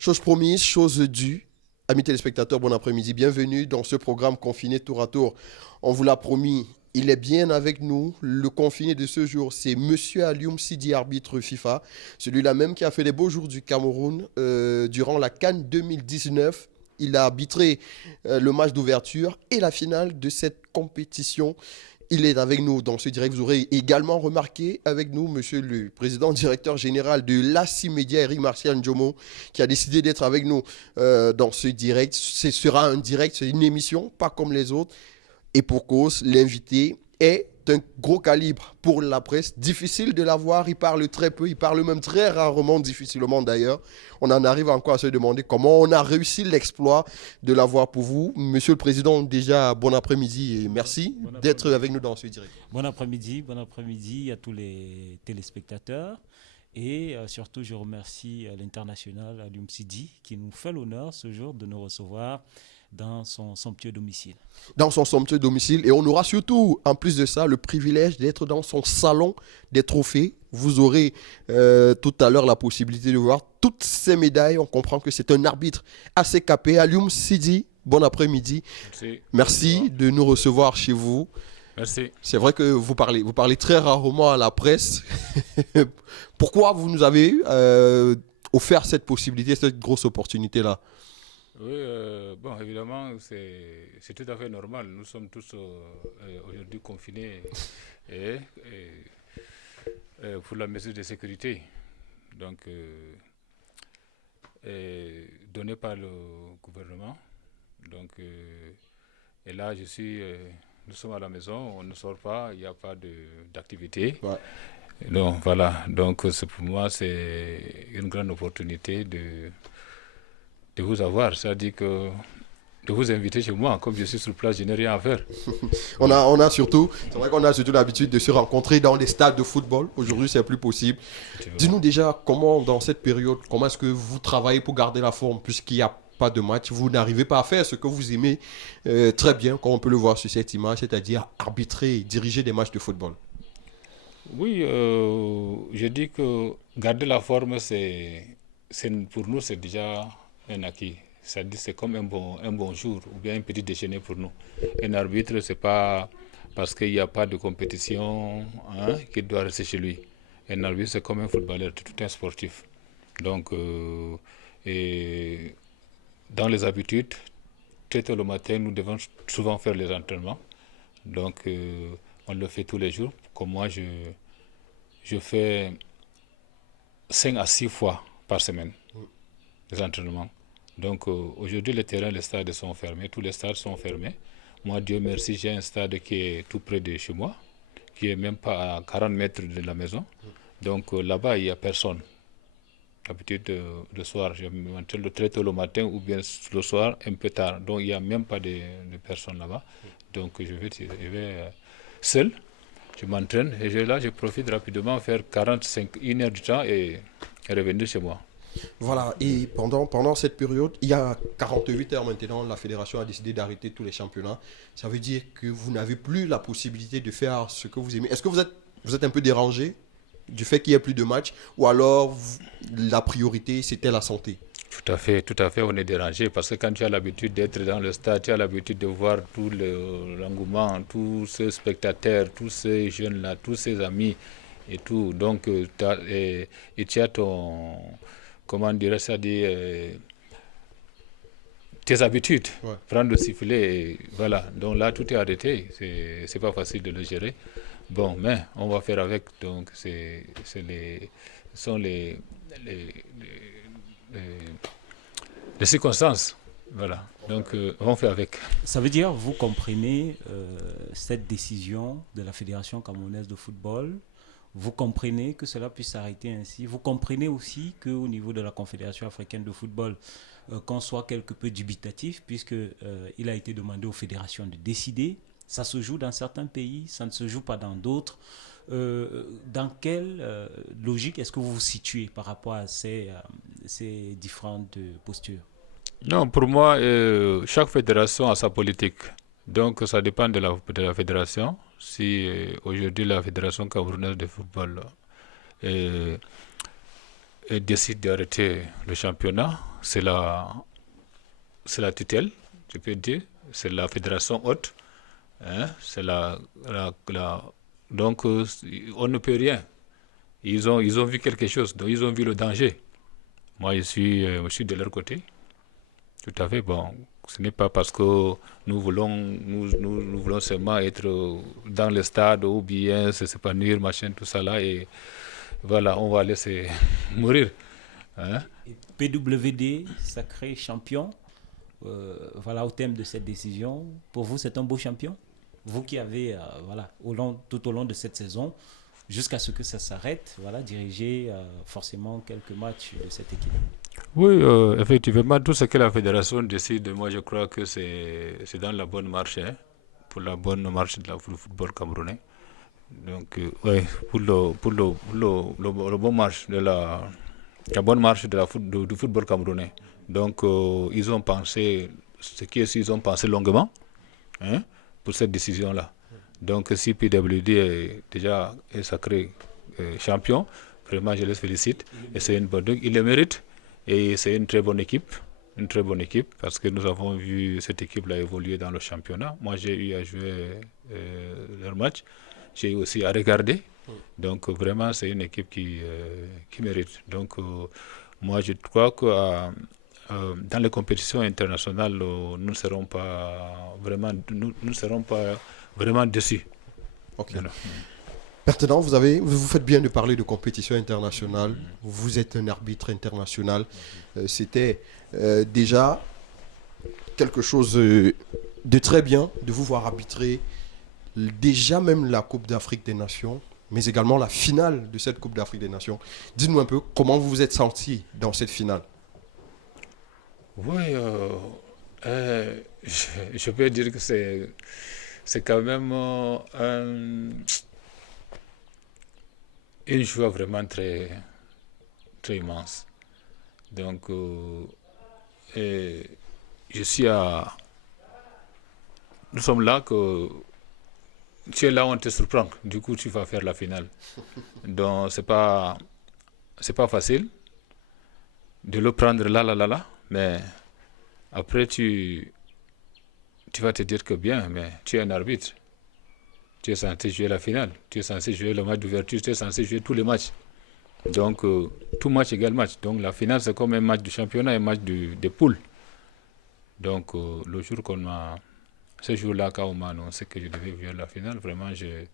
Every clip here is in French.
Chose promise, chose due. Amis téléspectateurs, bon après-midi. Bienvenue dans ce programme confiné tour à tour. On vous l'a promis, il est bien avec nous. Le confiné de ce jour, c'est Monsieur Alioum Sidi, arbitre FIFA. Celui-là même qui a fait les beaux jours du Cameroun durant la CAN 2019. Il a arbitré le match d'ouverture et la finale de cette compétition. Il est avec nous dans ce direct. Vous aurez également remarqué avec nous, monsieur le président directeur général de l'ACI Média, Eric Martial Ndjomo, qui a décidé d'être avec nous dans ce direct. Ce sera un direct, c'est une émission, pas comme les autres. Et pour cause, l'invité est un gros calibre pour la presse. Difficile de l'avoir, il parle très peu, il parle même très rarement, difficilement d'ailleurs. On en arrive encore à se demander comment on a réussi l'exploit de l'avoir pour vous. Monsieur le Président, déjà bon après-midi et merci d'être avec nous dans ce direct. Bon après-midi à tous les téléspectateurs. Et surtout, je remercie l'international Alioum Sidi qui nous fait l'honneur ce jour de nous recevoir dans son somptueux domicile. Dans son somptueux domicile. Et on aura surtout, en plus de ça, le privilège d'être dans son salon des trophées. Vous aurez tout à l'heure la possibilité de voir toutes ces médailles. On comprend que c'est un arbitre assez capé. Alioum Sidi, bon après-midi. Merci de nous recevoir chez vous. Merci. C'est vrai que vous parlez très rarement à la presse. Pourquoi vous nous avez offert cette possibilité, cette grosse opportunité-là? Oui, bon, évidemment, c'est tout à fait normal. Nous sommes tous aujourd'hui confinés pour la mesure de sécurité. Donc, donnée par le gouvernement. Donc, et là, nous sommes à la maison, on ne sort pas, il n'y a pas d'activité. Ouais. Donc, voilà. Donc, pour moi, c'est une grande opportunité de vous avoir, c'est-à-dire que de vous inviter chez moi, comme je suis sur place, je n'ai rien à faire. on a surtout, c'est vrai qu'on a surtout l'habitude de se rencontrer dans des stades de football. Aujourd'hui, c'est plus possible. Dis-nous déjà comment, dans cette période, comment est-ce que vous travaillez pour garder la forme, puisqu'il n'y a pas de match, vous n'arrivez pas à faire ce que vous aimez très bien, comme on peut le voir sur cette image, c'est-à-dire arbitrer et diriger des matchs de football. Oui, je dis que garder la forme, pour nous, c'est déjà un acquis. C'est-à-dire c'est comme un bon jour ou bien un petit déjeuner pour nous. Un arbitre, c'est pas parce qu'il n'y a pas de compétition qu'il doit rester chez lui. Un arbitre, c'est comme un footballeur, tout un sportif. Donc, et dans les habitudes, très tôt le matin, nous devons souvent faire les entraînements. Donc, on le fait tous les jours. Comme moi, je fais 5 à 6 fois par semaine les entraînements. Donc aujourd'hui, les terrains, les stades sont fermés, tous les stades sont fermés. Moi, Dieu merci, j'ai un stade qui est tout près de chez moi, qui est même pas à 40 mètres de la maison. Donc là-bas, il n'y a personne. D'habitude, le soir, je m'entraîne très tôt le matin ou bien le soir, un peu tard. Donc il n'y a même pas de personnes là-bas. Donc je vais seul, je m'entraîne et je profite rapidement, faire 1 heure du temps et revenir chez moi. Voilà, et pendant cette période, il y a 48 heures maintenant, la fédération a décidé d'arrêter tous les championnats. Ça veut dire que vous n'avez plus la possibilité de faire ce que vous aimez. Est-ce que vous êtes un peu dérangé du fait qu'il n'y ait plus de matchs ou alors la priorité, c'était la santé? Tout à fait, on est dérangé parce que quand tu as l'habitude d'être dans le stade, tu as l'habitude de voir tout l'engouement, tous ces spectateurs, tous ces jeunes-là, tous ces amis et tout. Donc, tu as ton, comment dirais ça, tes habitudes, Ouais. prendre le sifflet, et voilà. Donc là, tout est arrêté, c'est pas facile de le gérer. Bon, mais on va faire avec. Donc, ce sont les circonstances. Voilà. Donc, on fait avec. Ça veut dire, vous comprenez cette décision de la Fédération camerounaise de football. Vous comprenez que cela puisse s'arrêter ainsi. Vous comprenez aussi qu'au niveau de la Confédération africaine de football, qu'on soit quelque peu dubitatif, puisqu'il a été demandé aux fédérations de décider. Ça se joue dans certains pays, ça ne se joue pas dans d'autres. Dans quelle logique est-ce que vous vous situez par rapport à ces différentes postures? Non, pour moi, chaque fédération a sa politique. Donc, ça dépend de la fédération. Si aujourd'hui, la Fédération camerounaise de football décide d'arrêter le championnat, c'est la tutelle, je peux dire, c'est la fédération haute, hein, c'est donc on ne peut rien. Ils ont vu quelque chose, donc ils ont vu le danger. Moi, je suis de leur côté. Tout à fait. Bon, ce n'est pas parce que nous voulons seulement être dans le stade ou bien s'épanouir, machin, tout ça là, et voilà, on va laisser mourir. Hein? Et PWD, sacré champion, voilà au thème de cette décision. Pour vous, c'est un beau champion? Vous qui avez, voilà, tout au long de cette saison, jusqu'à ce que ça s'arrête, voilà, diriger forcément quelques matchs de cette équipe. Oui, effectivement, tout ce que la fédération décide, moi je crois que c'est dans la bonne marche, hein, pour la bonne marche du football camerounais. Donc, ouais, pour le bon marche la bonne marche du football camerounais. Donc, ils ont pensé, ils ont pensé longuement, hein, pour cette décision-là. Donc, si PWD est déjà un sacré champion, vraiment, je les félicite. Et c'est une bonne, il le mérite. Et c'est une très bonne équipe. Une très bonne équipe, parce que nous avons vu cette équipe-là évoluer dans le championnat. Moi, j'ai eu à jouer leur match. J'ai eu aussi à regarder. Donc, vraiment, c'est une équipe qui mérite. Donc, moi, je crois que dans les compétitions internationales, nous ne serons pas vraiment déçus. Ok. Voilà. Maintenant, vous faites bien de parler de compétition internationale. Vous êtes un arbitre international. C'était déjà quelque chose de très bien de vous voir arbitrer déjà même la Coupe d'Afrique des Nations, mais également la finale de cette Coupe d'Afrique des Nations. Dites-nous un peu comment vous vous êtes senti dans cette finale. Oui, je peux dire que c'est quand même une joie vraiment très, très immense. Donc, je suis nous sommes là que tu es là où on te surprend. Du coup, tu vas faire la finale. Donc, c'est pas facile de le prendre là. Mais après, tu vas te dire que bien, mais tu es un arbitre. Tu es censé jouer la finale. Tu es censé jouer le match d'ouverture. Tu es censé jouer tous les matchs. Donc, tout match égale match. Donc, la finale, c'est comme un match du championnat, un match des poules. Donc, le jour ce jour-là, quand on m'a annoncé que je devais jouer la finale, vraiment, j'ai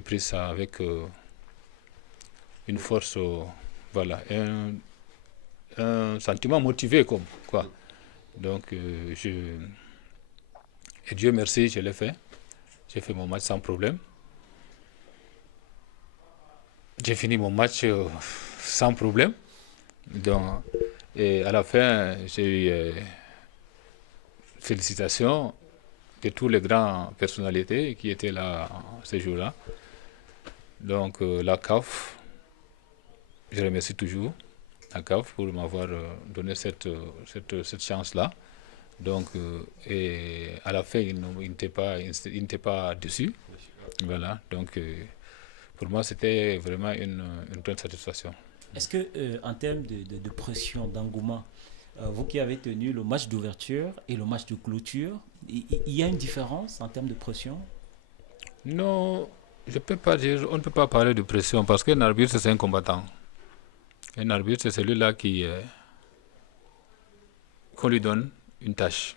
pris ça avec une force, voilà, un sentiment motivé, quoi. Donc, et Dieu merci, je l'ai fait. J'ai fait mon match sans problème. J'ai fini mon match sans problème. Donc, et à la fin, j'ai eu félicitations de tous les grandes personnalités qui étaient là ce jour-là. Donc, la CAF, je remercie toujours la CAF pour m'avoir donné cette chance-là. Donc, et à la fin, il n'était pas déçu. Voilà. Donc, pour moi, c'était vraiment une grande satisfaction. Est-ce que, en termes de pression, d'engouement, vous qui avez tenu le match d'ouverture et le match de clôture, il y a une différence en termes de pression? Non, je peux pas dire, on ne peut pas parler de pression parce qu'un arbitre, c'est un combattant. Un arbitre, c'est celui-là qu'on lui donne une tâche.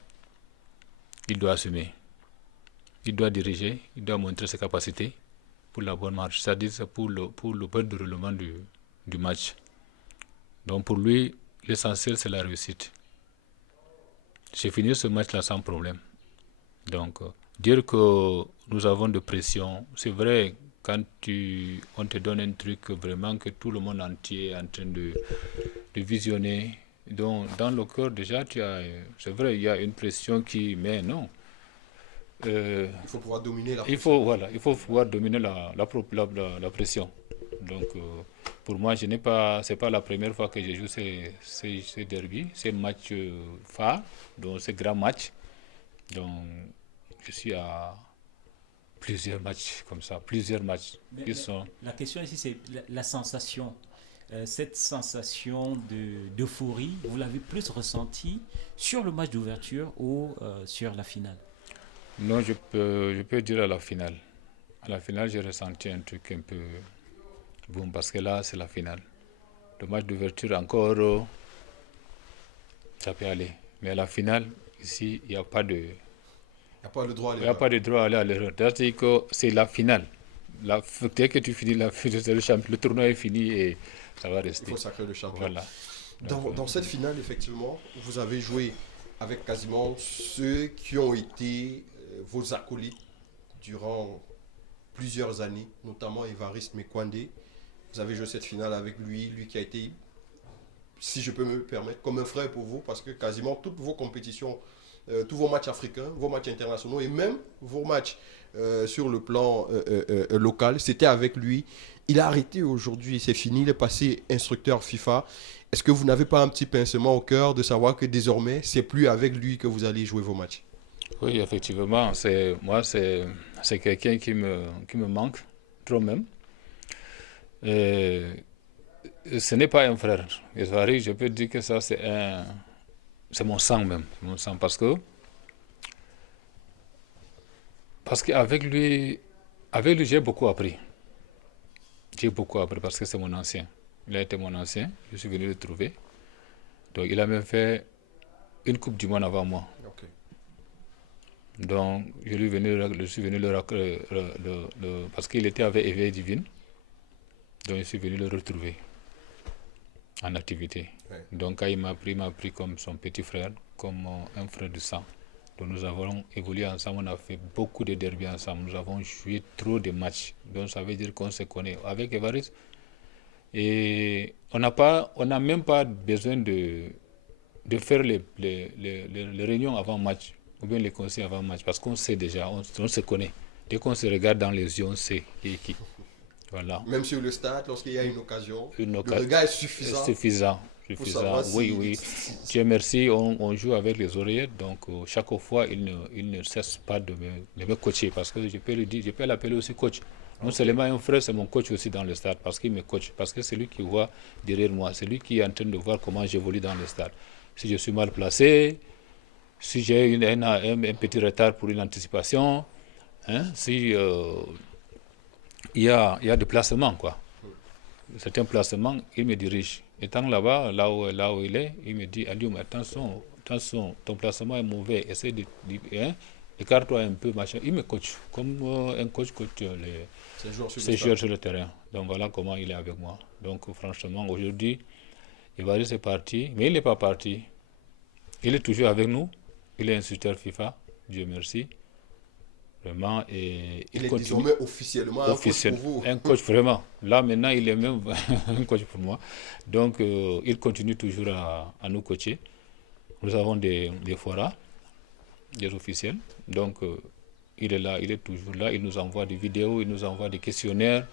Il doit assumer. Il doit diriger, il doit montrer ses capacités pour la bonne marche, c'est-à-dire pour le bon déroulement du match. Donc pour lui, l'essentiel, c'est la réussite. J'ai fini ce match-là sans problème. Donc, dire que nous avons de pression, c'est vrai, quand on te donne un truc vraiment que tout le monde entier est en train de visionner. Donc, dans le cœur, déjà, c'est vrai, il y a une pression mais non. Il faut pouvoir dominer la pression. Il faut pouvoir dominer la pression. Donc, pour moi, c'est pas la première fois que je joue ces derbies, ces matchs phares, donc ces grands matchs. Donc, je suis à plusieurs matchs comme ça, plusieurs matchs. La question ici, c'est la sensation. cette sensation d'euphorie, vous l'avez plus ressentie sur le match d'ouverture ou sur la finale? Non, je peux dire à la finale. À la finale, j'ai ressenti un truc un peu bon parce que là, c'est la finale. Le match d'ouverture, encore, ça peut aller. Mais à la finale, ici, il n'y a pas de. Il n'y a pas le droit à Il n'y a pas de droit à aller à l'erreur. C'est-à-dire que c'est la finale. Dès que tu finis la finale, le tournoi est fini et ça va Il rester. faut sacrer le champion. Voilà. Dans cette finale, effectivement, vous avez joué avec quasiment ceux qui ont été vos acolytes durant plusieurs années, notamment Évariste Mekwandé. Vous avez joué cette finale avec lui qui a été, si je peux me permettre, comme un frère pour vous, parce que quasiment toutes vos compétitions, tous vos matchs africains, vos matchs internationaux et même vos matchs sur le plan local, c'était avec lui. Il a arrêté aujourd'hui, c'est fini, il est passé instructeur FIFA. Est-ce que vous n'avez pas un petit pincement au cœur de savoir que désormais, c'est plus avec lui que vous allez jouer vos matchs? Oui, effectivement, c'est quelqu'un qui me manque trop même. Et ce n'est pas un frère. Je peux dire que ça, c'est mon sang même. Mon sang parce qu'avec lui, j'ai beaucoup appris. J'ai beaucoup appris parce que c'est mon ancien. Il a été mon ancien. Je suis venu le trouver. Donc, il a même fait une Coupe du Monde avant moi. Okay. Donc, je suis venu parce qu'il était avec Éveil Divine. Donc, je suis venu le retrouver en activité. Ouais. Donc, quand il m'a pris comme son petit frère, comme un frère de sang. Donc, nous avons évolué ensemble, on a fait beaucoup de derbies ensemble. Nous avons joué trop de matchs. Donc, ça veut dire qu'on se connaît avec Évariste. Et on n'a même pas besoin de faire les réunions avant match ou bien les conseils avant match parce qu'on sait déjà, on se connaît. Dès qu'on se regarde dans les yeux, on sait qui est qui. Voilà. Même sur le stade, lorsqu'il y a une occasion, le regard est suffisant. Suffisant. Oui. Dieu merci, on joue avec les oreillettes, donc chaque fois, il ne cesse pas de me coacher parce que je peux le dire, je peux l'appeler aussi coach. Non seulement un frère, c'est mon coach aussi dans le stade parce qu'il me coach, parce que c'est lui qui voit derrière moi, c'est lui qui est en train de voir comment j'évolue dans le stade. Si je suis mal placé, si j'ai un petit retard pour une anticipation, si il y a des placements, quoi. Certains placements, il me dirige. Étant là-bas, là où il est, il me dit, Alioum, attention, ton placement est mauvais, essaie de écarte-toi un peu, machin. Il me coach, comme un coach ses joueurs sur le terrain. Donc voilà comment il est avec moi. Donc franchement, aujourd'hui, Évariste est parti, mais il n'est pas parti. Il est toujours avec nous. Il est instructeur FIFA, Dieu merci. Vraiment, et il est désormais officiellement un coach pour vous. Un coach vraiment. Là maintenant, il est même un coach pour moi. Donc, il continue toujours à nous coacher. Nous avons des forats, des officiels. Donc, il est là, il est toujours là. Il nous envoie des vidéos, il nous envoie des questionnaires.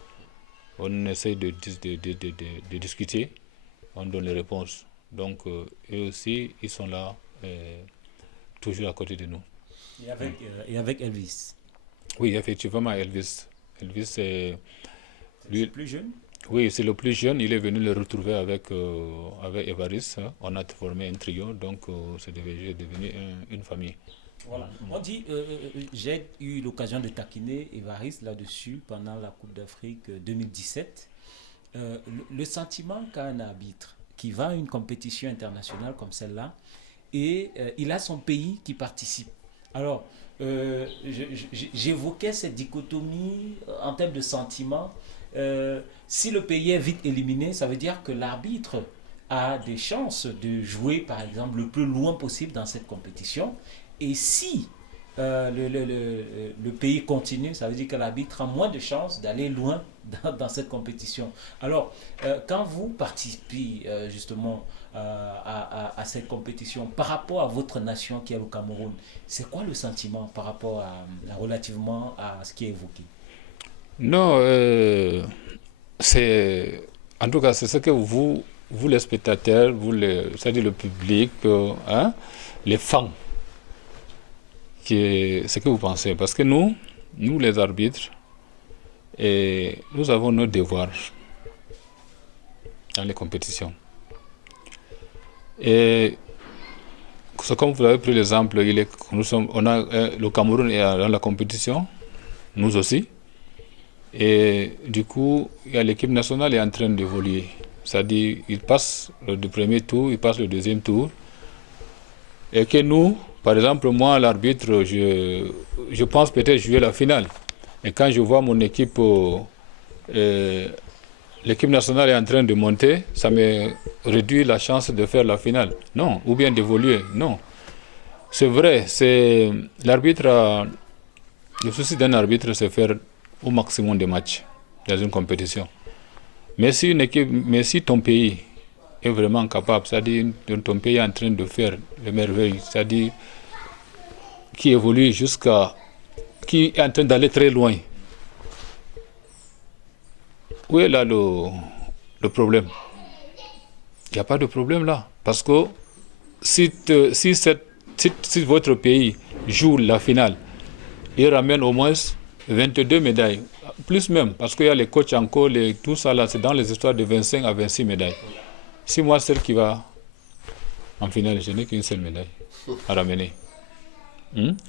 On essaie de discuter. On donne les réponses. Donc, eux aussi, ils sont là, toujours à côté de nous. Et avec Elvis? Oui, effectivement, Elvis. Elvis, c'est le plus jeune? Oui, c'est le plus jeune. Il est venu le retrouver avec Évariste. On a formé un trio, donc c'est devenu une famille. Voilà. On dit, j'ai eu l'occasion de taquiner Évariste là-dessus pendant la Coupe d'Afrique 2017. Le sentiment qu'un arbitre qui va à une compétition internationale comme celle-là, et il a son pays qui participe. Alors, j'évoquais cette dichotomie en termes de sentiment. Si le pays est vite éliminé, ça veut dire que l'arbitre a des chances de jouer, par exemple, le plus loin possible dans cette compétition. Et si le pays continue, ça veut dire que l'arbitre a moins de chances d'aller loin dans cette compétition. Alors, quand vous participez justement à cette compétition, par rapport à votre nation qui est le Cameroun, c'est quoi le sentiment par rapport relativement à ce qui est évoqué? Non, en tout cas, c'est ce que vous les spectateurs, c'est-à-dire le public, les fans, c'est ce que vous pensez. Parce que nous les arbitres, nous avons nos devoirs. dans les compétitions. Et comme vous avez pris l'exemple, le Cameroun est dans la compétition, nous aussi. Et du coup, l'équipe nationale est en train d'évoluer. C'est-à-dire, il passe le premier tour, il passe le deuxième tour. Et que nous, par exemple, moi, l'arbitre, je pense peut-être jouer la finale. Et quand je vois mon équipe, l'équipe nationale est en train de monter, ça me réduit la chance de faire la finale. Non, ou bien d'évoluer. Non. C'est vrai, l'arbitre, le souci d'un arbitre, c'est faire au maximum de matchs dans une compétition. Mais si ton pays est vraiment capable, c'est-à-dire ton pays est en train de faire les merveilles, c'est-à-dire qui évolue qui est en train d'aller très loin. Où est là le problème? Il n'y a pas de problème là. Parce que si votre pays joue la finale, il ramène au moins 22 médailles. Plus même, parce qu'il y a les coachs encore, tout ça là, c'est dans les histoires de 25 à 26 médailles. Si moi, celle qui va en finale, je n'ai qu'une seule médaille à ramener.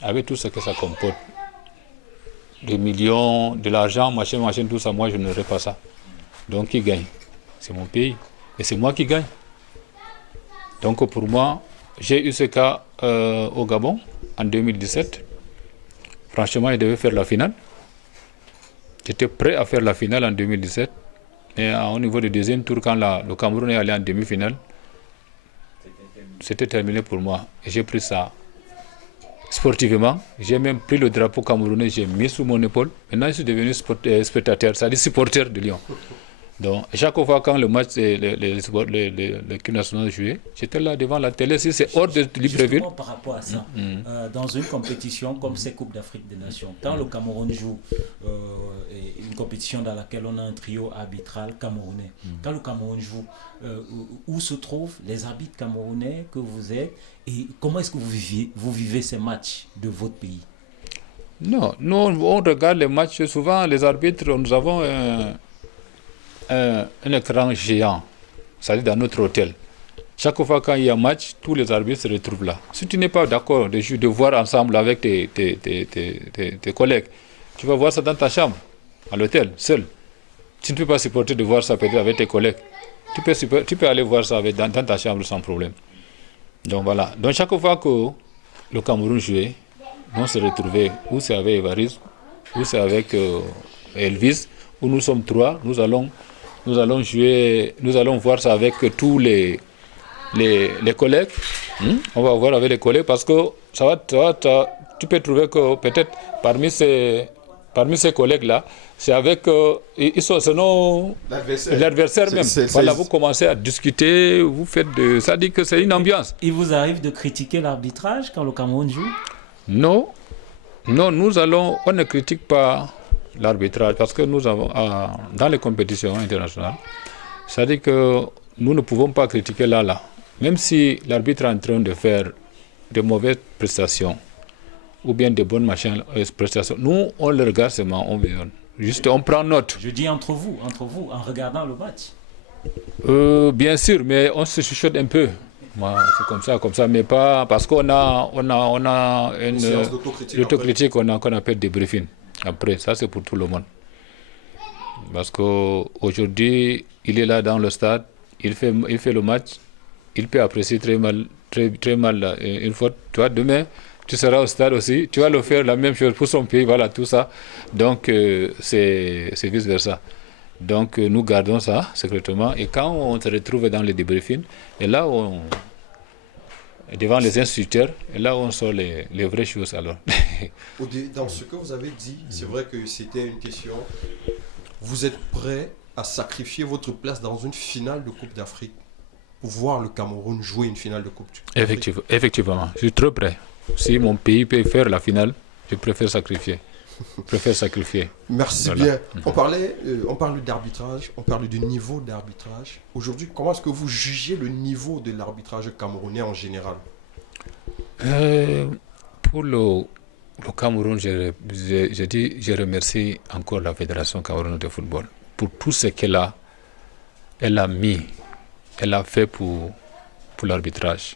Avec tout ce que ça comporte. Des millions, de l'argent, machin, tout ça, moi je n'aurai pas ça. Donc qui gagne? C'est mon pays. Et c'est moi qui gagne. Donc pour moi, j'ai eu ce cas au Gabon en 2017. Franchement, il devait faire la finale. J'étais prêt à faire la finale en 2017. Mais au niveau du deuxième tour, quand le Cameroun est allé en demi-finale, c'était terminé pour moi. Et j'ai pris ça sportivement. J'ai même pris le drapeau camerounais, j'ai mis sous mon épaule. Maintenant, je suis devenu spectateur, c'est-à-dire supporter de Lyon. Donc, chaque fois quand le match, l'équipe nationale jouait, j'étais là devant la télé, si c'est hors de Libreville. Justement par rapport à ça, dans une compétition comme ces Coupes d'Afrique des Nations, quand le Cameroun joue une compétition dans laquelle on a un trio arbitral camerounais, quand le Cameroun joue, où se trouvent les arbitres camerounais que vous êtes et comment est-ce que vous vivez ces matchs de votre pays? Non, nous on regarde les matchs, souvent les arbitres, nous avons un écran géant, c'est-à-dire dans notre hôtel. Chaque fois quand il y a un match, tous les arbitres se retrouvent là. Si tu n'es pas d'accord de voir ensemble avec tes collègues, tu vas voir ça dans ta chambre, à l'hôtel, seul. Tu ne peux pas supporter de voir ça peut-être avec tes collègues. Tu peux aller voir ça dans ta chambre sans problème. Donc voilà. Donc chaque fois que le Cameroun jouait, on se retrouvait, ou c'est avec Évariste, ou c'est avec Elvis, où nous sommes trois, nous allons jouer, nous allons voir ça avec tous les collègues. On va voir avec les collègues parce que tu peux trouver que peut-être parmi ces collègues-là, c'est avec l'adversaire même. Voilà, vous commencez à discuter, vous faites ça dit que c'est une ambiance. Il vous arrive de critiquer l'arbitrage quand le Cameroun joue? Non, on ne critique pas l'arbitrage parce que nous avons, dans les compétitions internationales, ça dit que nous ne pouvons pas critiquer là. Même si l'arbitre est en train de faire de mauvaises prestations ou bien de bonnes prestations, nous, on le regarde seulement, on visionne. Juste, on prend note. Je dis entre vous, en regardant le match. Bien sûr, mais on se chuchote un peu. Moi, c'est comme ça, mais pas parce qu'on a une séance d'autocritique qu'on appelle débriefing. Après, ça c'est pour tout le monde. Parce qu'aujourd'hui, il est là dans le stade, il fait le match, il peut apprécier très mal une faute. Toi, demain, tu seras au stade aussi, tu vas le faire la même chose pour son pays, voilà, tout ça. Donc, c'est vice-versa. Donc, nous gardons ça secrètement. Et quand on se retrouve dans le débriefing, et là, devant les instituteurs, et là, on sort les vraies choses alors. Dans ce que vous avez dit, c'est vrai que c'était une question. Vous êtes prêt à sacrifier votre place dans une finale de Coupe d'Afrique pour voir le Cameroun jouer une finale de Coupe d'Afrique? Effectivement, je suis très prêt. Si mon pays peut faire la finale, je préfère sacrifier. Merci voilà. Bien. On parle d'arbitrage, on parle du niveau d'arbitrage. Aujourd'hui, comment est-ce que vous jugez le niveau de l'arbitrage camerounais en général? Pour le Cameroun, je remercie encore la Fédération camerounaise de football pour tout ce qu'elle a elle a fait pour l'arbitrage.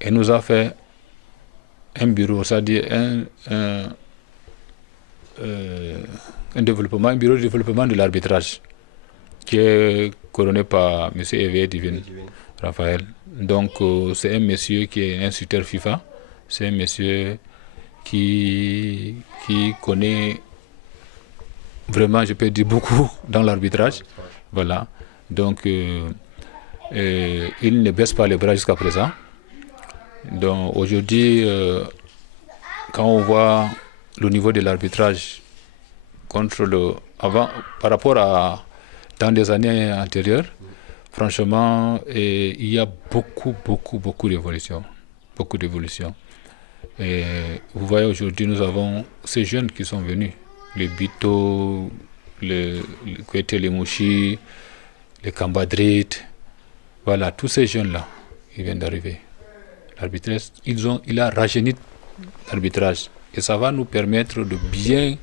Elle nous a fait un bureau, c'est-à-dire un bureau de développement de l'arbitrage qui est couronné par M. Éveillé Divine Raphaël. Donc c'est un monsieur qui est instructeur FIFA, c'est un monsieur qui connaît vraiment, je peux dire, beaucoup dans l'arbitrage. Voilà. Donc il ne baisse pas les bras jusqu'à présent. Donc aujourd'hui, quand on voit le niveau de l'arbitrage par rapport à dans des années antérieures, franchement, il y a beaucoup d'évolution. Beaucoup d'évolution. Et vous voyez, aujourd'hui, nous avons ces jeunes qui sont venus. Les Bito, les Mouchi, les Kambadrit. Voilà, tous ces jeunes-là, ils viennent d'arriver. L'arbitrage, il a rajeuni l'arbitrage. Et ça va nous permettre de bien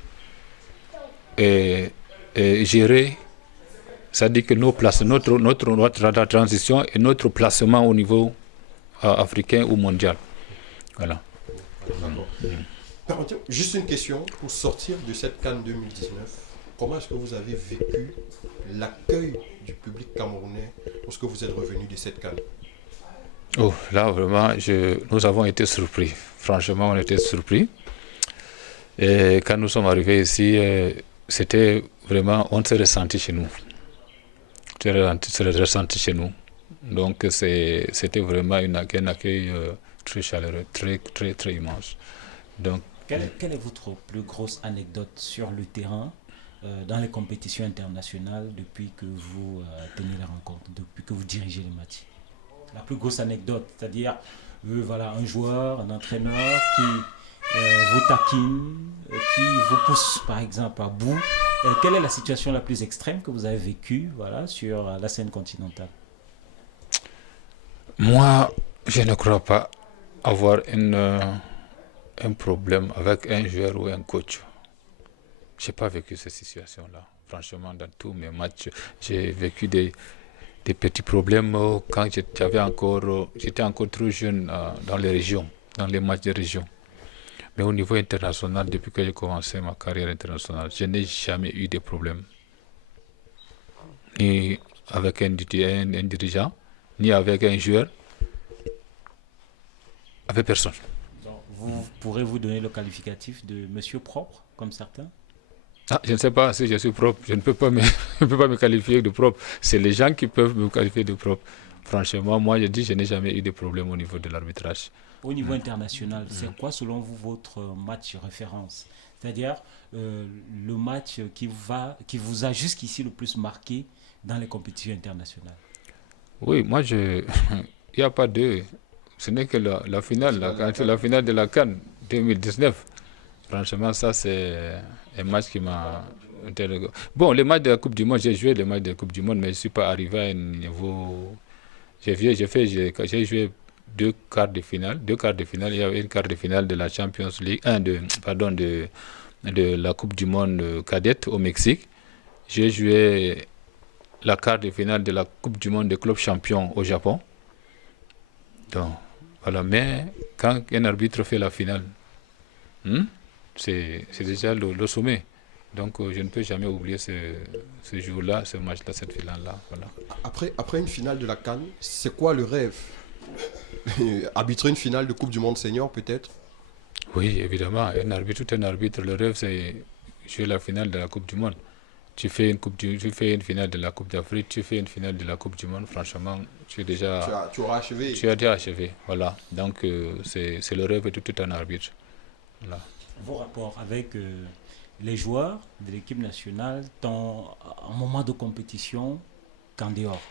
gérer, c'est-à-dire que notre transition et notre placement au niveau africain ou mondial. Voilà. Juste une question, pour sortir de cette CAN 2019, comment est-ce que vous avez vécu l'accueil du public camerounais lorsque vous êtes revenu de cette CAN? Oh, là vraiment, nous avons été surpris. Franchement, on était surpris. Et quand nous sommes arrivés ici, c'était vraiment, on s'est ressenti chez nous. Ressenti chez nous. Donc c'était vraiment un accueil très chaleureux, très immense. Donc, quelle est votre plus grosse anecdote sur le terrain dans les compétitions internationales depuis que vous tenez les rencontres, depuis que vous dirigez les matchs? La plus grosse anecdote, c'est-à-dire voilà, un joueur, un entraîneur qui vous taquine, qui vous pousse par exemple à bout. Quelle est la situation la plus extrême que vous avez vécue, voilà, sur la scène continentale? Moi, je ne crois pas avoir un problème avec un joueur ou un coach. Je n'ai pas vécu cette situation-là. Franchement, dans tous mes matchs, j'ai vécu des petits problèmes quand j'étais encore trop jeune dans les régions, dans les matchs de région. Mais au niveau international, depuis que j'ai commencé ma carrière internationale, je n'ai jamais eu de problème. Ni avec un dirigeant, ni avec un joueur, avec personne. Donc, pourrez-vous donner le qualificatif de monsieur propre, comme certains? Je ne sais pas si je suis propre. Je ne peux pas me qualifier de propre. C'est les gens qui peuvent me qualifier de propre. Franchement, moi, je dis je n'ai jamais eu de problème au niveau de l'arbitrage. Au niveau international, c'est quoi selon vous votre match référence? C'est-à-dire le match qui vous a jusqu'ici le plus marqué dans les compétitions internationales? Oui, moi, il n'y a pas de... Ce n'est que la finale de la CAN 2019. Franchement, ça, c'est un match qui m'a intéressé. Bon, les matchs de la Coupe du Monde, j'ai joué les matchs de la Coupe du Monde, mais je ne suis pas arrivé à un niveau... J'ai joué deux quarts de finale. Il y avait une quart de finale de la Champions League, de la Coupe du Monde cadette au Mexique. J'ai joué la quart de finale de la Coupe du Monde des clubs champions au Japon. Donc, voilà. Mais quand un arbitre fait la finale, c'est déjà le sommet. Donc, je ne peux jamais oublier ce jour-là, ce match-là, cette finale-là. Voilà. Après une finale de la CAN, c'est quoi le rêve? Arbitrer une finale de Coupe du Monde senior, peut-être? Oui, évidemment. Tout un arbitre, le rêve, c'est jouer la finale de la Coupe du Monde. Tu fais une finale de la Coupe d'Afrique, tu fais une finale de la Coupe du Monde, franchement, tu auras achevé. Tu as déjà achevé, voilà. Donc, c'est le rêve de tout un arbitre. Voilà. Vos rapports avec les joueurs de l'équipe nationale, tant en moment de compétition qu'en dehors?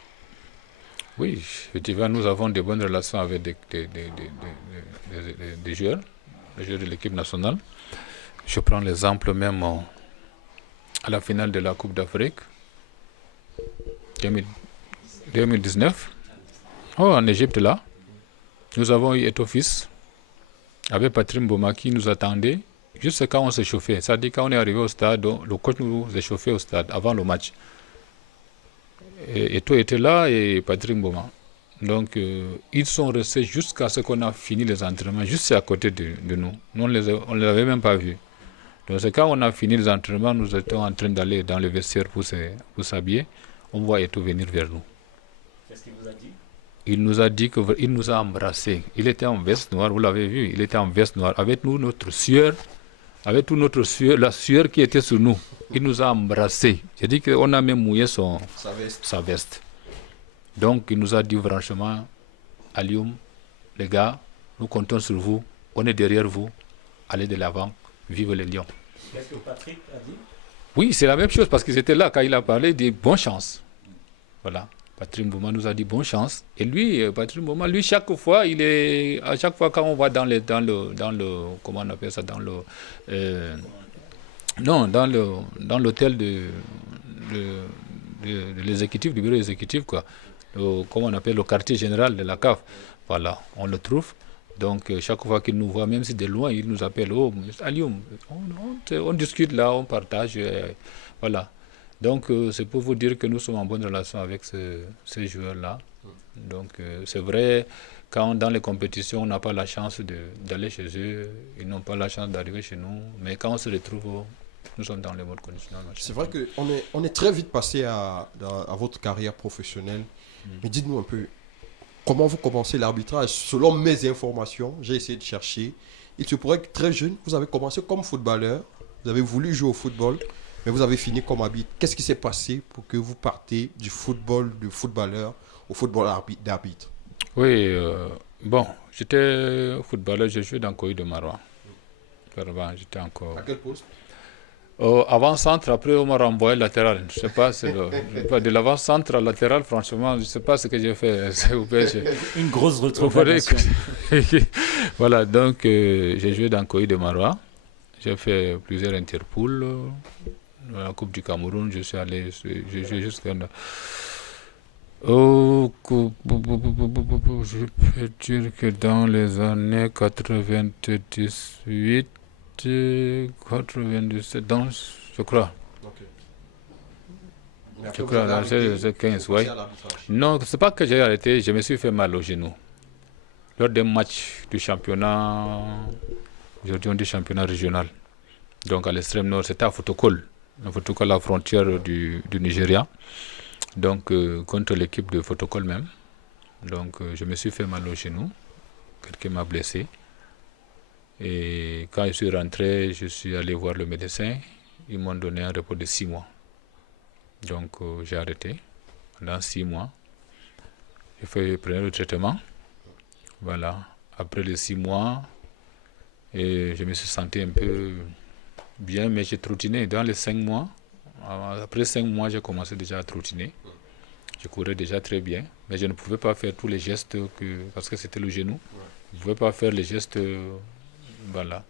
Oui, effectivement, nous avons de bonnes relations avec des joueurs, les joueurs de l'équipe nationale. Je prends l'exemple même à la finale de la Coupe d'Afrique 2019. En Égypte, là, nous avons eu Etofis avec Patrick Mboma qui nous attendait juste quand on s'est chauffé. C'est-à-dire quand on est arrivé au stade, le coach nous a chauffé au stade avant le match. Eto était là et Patrick Mboma. Donc, ils sont restés jusqu'à ce qu'on a fini les entraînements, juste à côté de nous. Nous, on ne les avait même pas vus. Donc, c'est quand on a fini les entraînements, nous étions en train d'aller dans le vestiaire pour s'habiller. On voit Eto venir vers nous. Qu'est-ce qu'il vous a dit? Il nous a dit qu'il nous a embrassés. Il était en veste noire, vous l'avez vu, il était en veste noire. Avec nous, notre sueur, avec toute notre sueur, la sueur qui était sur nous. Il nous a embrassés. J'ai dit qu'on a même mouillé sa veste. Donc, il nous a dit franchement, Alioum, les gars, nous comptons sur vous, on est derrière vous, allez de l'avant, vive les Lions. Qu'est-ce que Patrick a dit? Oui, c'est la même chose parce qu'ils étaient là quand il a parlé, il dit bonne chance. Voilà. Patrick Mboma nous a dit bonne chance. Et lui, Patrick Mboma, lui, à chaque fois quand on va dans le comment on appelle ça, dans l'hôtel de l'exécutif, du bureau exécutif, quoi. Comment on appelle, le quartier général de la CAF. Voilà, on le trouve. Donc, chaque fois qu'il nous voit, même si de loin, il nous appelle, oh, Alioum, on discute là, on partage. Voilà. Donc, c'est pour vous dire que nous sommes en bonne relation avec ces joueurs-là. Donc, c'est vrai, quand dans les compétitions, on n'a pas la chance d'aller chez eux, ils n'ont pas la chance d'arriver chez nous, mais quand on se retrouve, nous sommes dans les bonnes conditions. C'est vrai qu'on est très vite passé à votre carrière professionnelle, mais dites-nous un peu, comment vous commencez l'arbitrage? Selon mes informations, j'ai essayé de chercher, il se pourrait que très jeune, vous avez commencé comme footballeur, vous avez voulu jouer au football, mais vous avez fini comme arbitre. Qu'est-ce qui s'est passé pour que vous partez du football de footballeur au football d'arbitre? Oui, bon, j'étais footballeur, j'ai joué dans Koyi de Marois. J'étais encore... À quel poste? Avant-centre, après on m'a renvoyé latéral. Je ne sais pas, de l'avant-centre à latéral, franchement, je ne sais pas ce que j'ai fait. Une grosse retrouvation. Voilà, donc j'ai joué dans Koyi de Marois. J'ai fait plusieurs interpools. Dans la Coupe du Cameroun, je suis allé, j'ai joué jusqu'à... je peux dire que dans les années 98, 97, donc, je crois. Okay. Je crois, dans les 15, oui. Non, c'est pas que j'ai arrêté, je me suis fait mal au genou. Lors d'un match du championnat, aujourd'hui on dit championnat régional. Donc à l'extrême nord, c'était à Fotokol, à la frontière du Nigeria. Donc contre l'équipe de Fotokol même. Donc je me suis fait mal au genou. Quelqu'un m'a blessé. Et quand je suis rentré, je suis allé voir le médecin. Ils m'ont donné un repos de 6 mois. Donc j'ai arrêté pendant 6 mois. J'ai pris le traitement. Voilà. Après les 6 mois, et je me suis senti un peu bien, mais j'ai trottiné dans les 5 mois. Après 5 mois, j'ai commencé déjà à trottiner. Je courais déjà très bien, mais je ne pouvais pas faire tous les gestes parce que c'était le genou. Je ne pouvais pas faire les gestes. Voilà.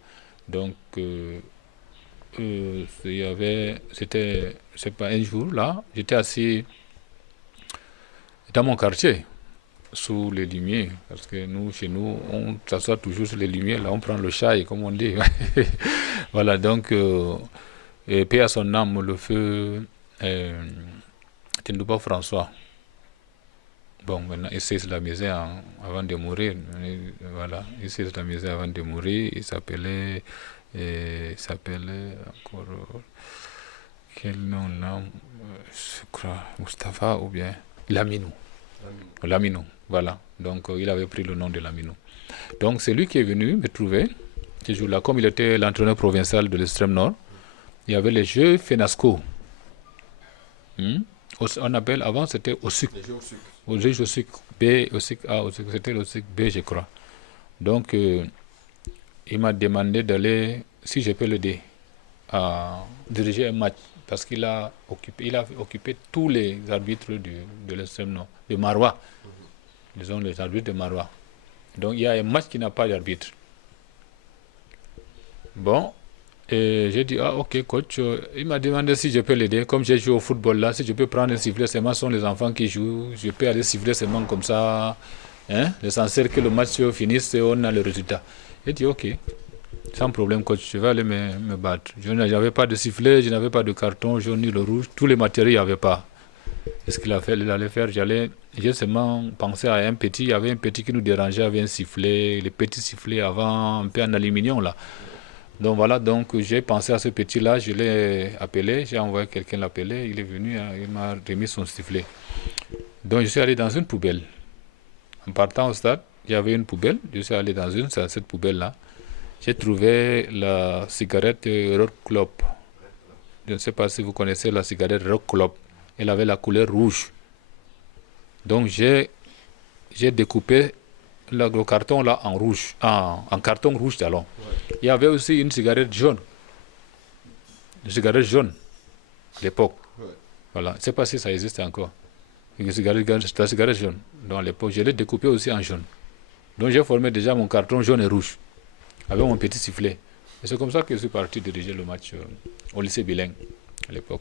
Donc, c'est pas un jour là, j'étais assis dans mon quartier, sous les lumières, parce que chez nous, on s'assoit toujours sur les lumières, là on prend le chai, comme on dit. Voilà, donc, et paix à son âme, le feu Tindouba François. Bon, maintenant, il cesse la misère avant de mourir. Voilà, il cesse la misère avant de mourir. Il s'appelait encore... quel nom là? Je crois, Mustapha ou bien Laminou. Laminou, voilà. Donc, il avait pris le nom de Laminou. Donc, c'est lui qui est venu me trouver ce jour-là. Comme il était l'entraîneur provincial de l'extrême nord, il y avait les Jeux FENASCO. On appelle, avant, c'était OSUC. Les Jeux OSUC B, OSUC A, c'était l'OSUC B, je crois. Donc, il m'a demandé d'aller, si je peux l'aider, à diriger un match. Parce qu'il a occupé tous les arbitres de l'extrême nord, de Marois. Disons les arbitres de Marois. Donc il y a un match qui n'a pas d'arbitre. Bon, et j'ai dit, ah ok coach, il m'a demandé si je peux l'aider. Comme j'ai joué au football là, si je peux prendre un sifflet seulement, ce sont les enfants qui jouent. Je peux aller siffler seulement comme ça. Hein? L'essentiel que le match finisse et on a le résultat. J'ai dit ok. Sans problème, coach, je vais aller me battre. Je n'avais pas de sifflet, je n'avais pas de carton jaune ni le rouge. Tous les matériels, il n'y avait pas. ce qu'il allait faire. J'ai seulement pensé à un petit. Il y avait un petit qui nous dérangeait avec un sifflet, les petits sifflets avant, un peu en aluminium là. Donc voilà, donc j'ai pensé à ce petit-là, je l'ai appelé, j'ai envoyé quelqu'un l'appeler, il est venu, il m'a remis son sifflet. Donc je suis allé dans une poubelle. En partant au stade, il y avait une poubelle, je suis allé dans cette poubelle-là. J'ai trouvé la cigarette Rock Club. Je ne sais pas si vous connaissez la cigarette Rock Club. Elle avait la couleur rouge. Donc j'ai découpé le carton là en rouge, en carton rouge d'alors. Ouais. Il y avait aussi une cigarette jaune. Une cigarette jaune à l'époque. Ouais. Voilà. Je ne sais pas si ça existe encore. La cigarette jaune. Donc à l'époque, je l'ai découpé aussi en jaune. Donc j'ai formé déjà mon carton jaune et rouge avec mon petit sifflet. Et c'est comme ça que je suis parti diriger le match au lycée bilingue à l'époque.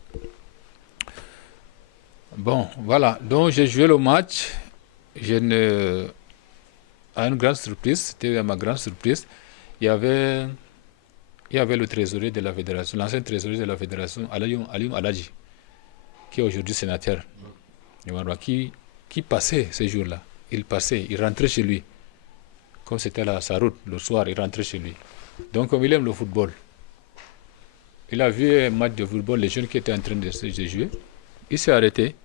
Bon, voilà. Donc j'ai joué le match. À une grande surprise, c'était ma grande surprise, il y avait le trésorier de la fédération, l'ancien trésorier de la fédération, Alioum Aladji, qui est aujourd'hui sénateur, qui passait ces jours-là. Il rentrait chez lui. Comme c'était sa route, le soir, il rentrait chez lui. Donc, comme il aime le football, il a vu un match de football, les jeunes qui étaient en train de jouer. Il s'est arrêté.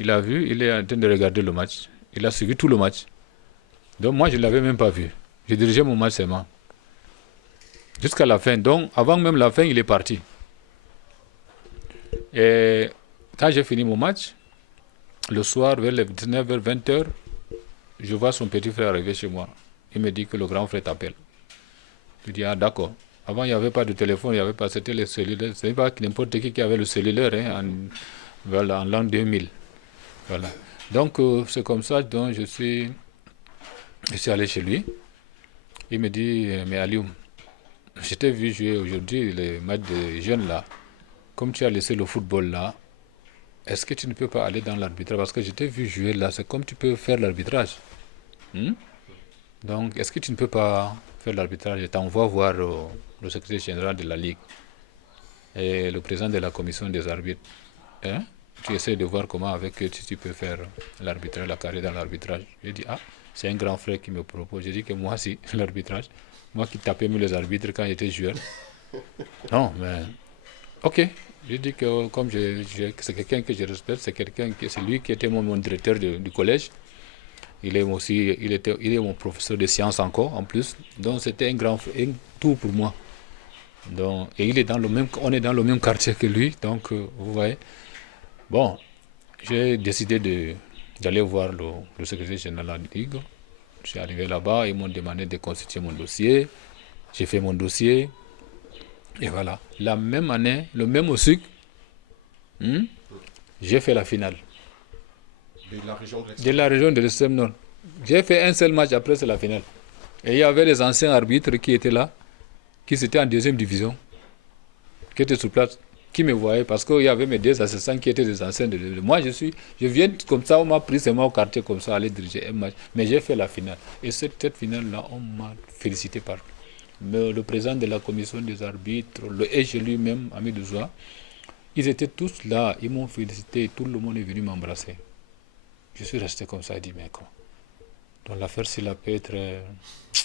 Il a vu, il est en train de regarder le match. Il a suivi tout le match. Donc moi, je ne l'avais même pas vu. J'ai dirigé mon match seulement. Jusqu'à la fin. Donc, avant même la fin, il est parti. Et quand j'ai fini mon match, le soir, vers les 19h, 20h, je vois son petit frère arriver chez moi. Il me dit que le grand frère t'appelle. Je dis, ah d'accord. Avant, il n'y avait pas de téléphone, il n'y avait pas, c'était les cellulaires. Ce n'est pas n'importe qui avait le cellulaire en l'an 2000. Voilà. Donc, c'est comme ça, donc je suis allé chez lui. Il me dit, mais Alioum, je t'ai vu jouer aujourd'hui les matchs de jeunes là. Comme tu as laissé le football là, est-ce que tu ne peux pas aller dans l'arbitrage? Parce que je t'ai vu jouer là, c'est comme tu peux faire l'arbitrage. Donc, est-ce que tu ne peux pas faire l'arbitrage? Je t'envoie voir le secrétaire général de la Ligue et le président de la commission des arbitres. Tu essaies de voir comment avec eux tu peux faire l'arbitrage, la carrière dans l'arbitrage. Je dis, c'est un grand frère qui me propose. Je dis que moi, si, l'arbitrage, moi qui tapais mieux les arbitres quand j'étais joueur. Non, mais ok. Je dis que comme c'est quelqu'un que je respecte, c'est lui qui était mon directeur du collège. Il est mon professeur de sciences encore, en plus. Donc c'était un tout pour moi. Donc, et on est dans le même quartier que lui, donc vous voyez. Bon, j'ai décidé d'aller voir le secrétaire général de la Ligue. Je suis arrivé là-bas, ils m'ont demandé de constituer mon dossier. J'ai fait mon dossier. Et voilà. La même année, le même OSUC, j'ai fait la finale. De la région de l'extrême nord. J'ai fait un seul match, après c'est la finale. Et il y avait les anciens arbitres qui étaient là, qui étaient en deuxième division, qui étaient sur place, qui me voyaient, parce qu'il y avait mes deux assistants qui étaient des anciens de moi. Je viens comme ça, on m'a pris seulement au quartier comme ça, aller diriger un match. Mais j'ai fait la finale. Et cette finale-là, on m'a félicité par le président de la commission des arbitres, le EG lui-même, Ami Douzoua. Ils étaient tous là, ils m'ont félicité, tout le monde est venu m'embrasser. Je suis resté comme ça et dit, mais quoi? Donc l'affaire, si elle peut être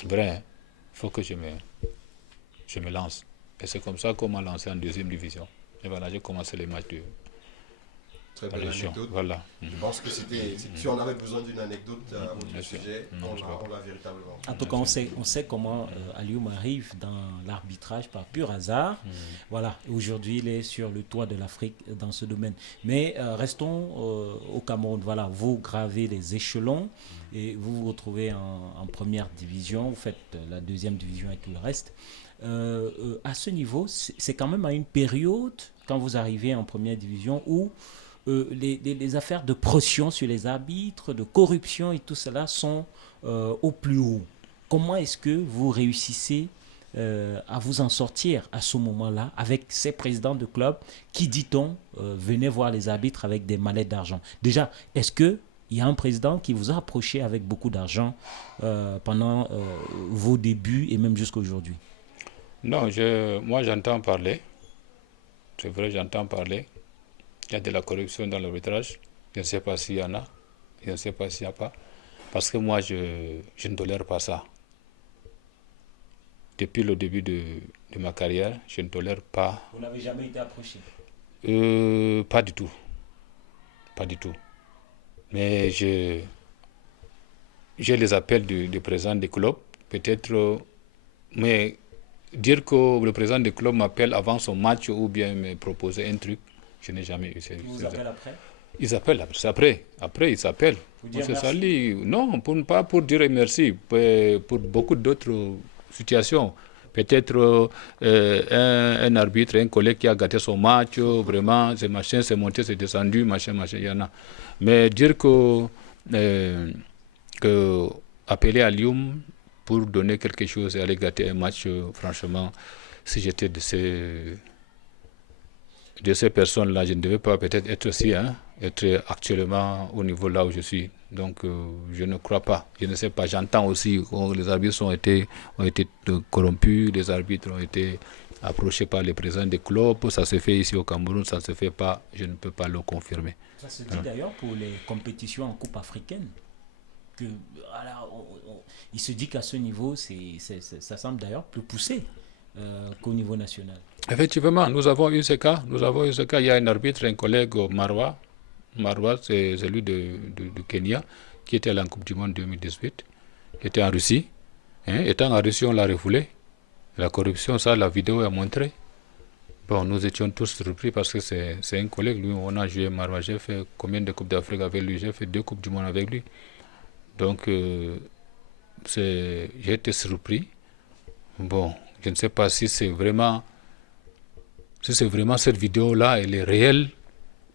vraie, il faut que je me lance. Et c'est comme ça qu'on m'a lancé en deuxième division. Et voilà, j'ai commencé les matchs de Très belle anecdote. Voilà. Je pense que si on avait besoin d'une anecdote au sujet, on l'a véritablement. En tout cas, on sait comment Alioum arrive dans l'arbitrage par pur hasard. Voilà, aujourd'hui, il est sur le toit de l'Afrique dans ce domaine. Mais restons au Cameroun. Voilà, vous gravez les échelons et vous vous retrouvez en première division. Vous faites la deuxième division et tout le reste. À ce niveau, c'est quand même à une période, quand vous arrivez en première division, où les affaires de pression sur les arbitres, de corruption et tout cela sont au plus haut. Comment est-ce que vous réussissez à vous en sortir à ce moment-là avec ces présidents de clubs qui, dit-on, venaient voir les arbitres avec des mallettes d'argent? Déjà, est-ce qu'il y a un président qui vous a approché avec beaucoup d'argent pendant vos débuts et même jusqu'à aujourd'hui? Non, moi j'entends parler. C'est vrai, j'entends parler. Il y a de la corruption dans l'arbitrage. Je ne sais pas s'il y en a. Je ne sais pas s'il n'y a pas. Parce que moi, je ne tolère pas ça. Depuis le début de ma carrière, je ne tolère pas. Vous n'avez jamais été approché? Pas du tout. Pas du tout. Mais j'ai les appels du président des clubs. Peut-être. Mais dire que le président des clubs m'appelle avant son match ou bien me proposer un truc, je n'ai jamais eu. Ils vous appellent après? Ils appellent, c'est après. Après, ils s'appellent. Pour dire On se merci? salue. Non, pas pour dire merci. Pour beaucoup d'autres situations. Peut-être un arbitre, un collègue qui a gâté son match, vraiment, c'est machin, c'est monté, c'est descendu, machin, il y en a. Mais dire que appeler à Lyon pour donner quelque chose et aller gâter un match, franchement, si j'étais de ces personnes-là, je ne devais pas peut-être être aussi, être actuellement au niveau là où je suis. Donc, je ne crois pas. Je ne sais pas. J'entends aussi que les arbitres ont été corrompus, les arbitres ont été approchés par les présidents des clubs. Ça se fait ici au Cameroun, ça ne se fait pas. Je ne peux pas le confirmer. Ça se dit d'ailleurs pour les compétitions en Coupe africaine. Il se dit qu'à ce niveau, ça semble d'ailleurs plus poussé qu'au niveau national. Effectivement, nous avons eu ce cas. Il y a un arbitre, un collègue, Marwa. Marwa, c'est celui du Kenya, qui était à la Coupe du Monde 2018, qui était en Russie. Étant en Russie, on l'a refoulé. La corruption, ça, la vidéo a montré. Bon, nous étions tous surpris parce que c'est un collègue. Lui, on a joué Marwa. J'ai fait combien de Coupes d'Afrique avec lui? J'ai fait 2 Coupes du Monde avec lui. Donc, j'ai été surpris. Bon, je ne sais pas si c'est vraiment cette vidéo-là, elle est réelle,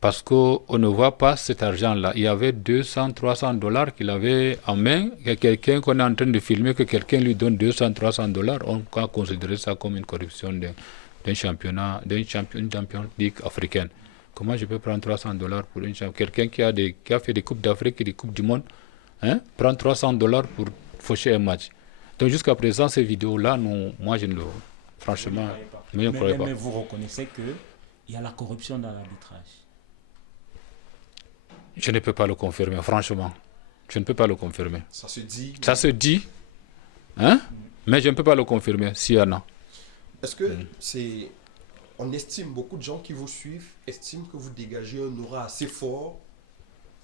parce qu'on ne voit pas cet argent-là. Il y avait 200, 300 dollars qu'il avait en main, et quelqu'un qu'on est en train de filmer, que quelqu'un lui donne 200, 300 dollars, on va considérer ça comme une corruption d'un championnat, d'une Champions League africaine. Comment je peux prendre 300 dollars pour une champion? Quelqu'un qui a fait des Coupes d'Afrique et des Coupes du Monde, prendre 300 dollars pour faucher un match. Donc jusqu'à présent, ces vidéos-là, moi je ne le... Franchement, mais vous reconnaissez qu'il y a la corruption dans l'arbitrage? Je ne peux pas le confirmer, franchement. Je ne peux pas le confirmer. Ça se dit. Ça se dit, mais je ne peux pas le confirmer s'il y en a. Est-ce que on estime, beaucoup de gens qui vous suivent estiment que vous dégagez un aura assez fort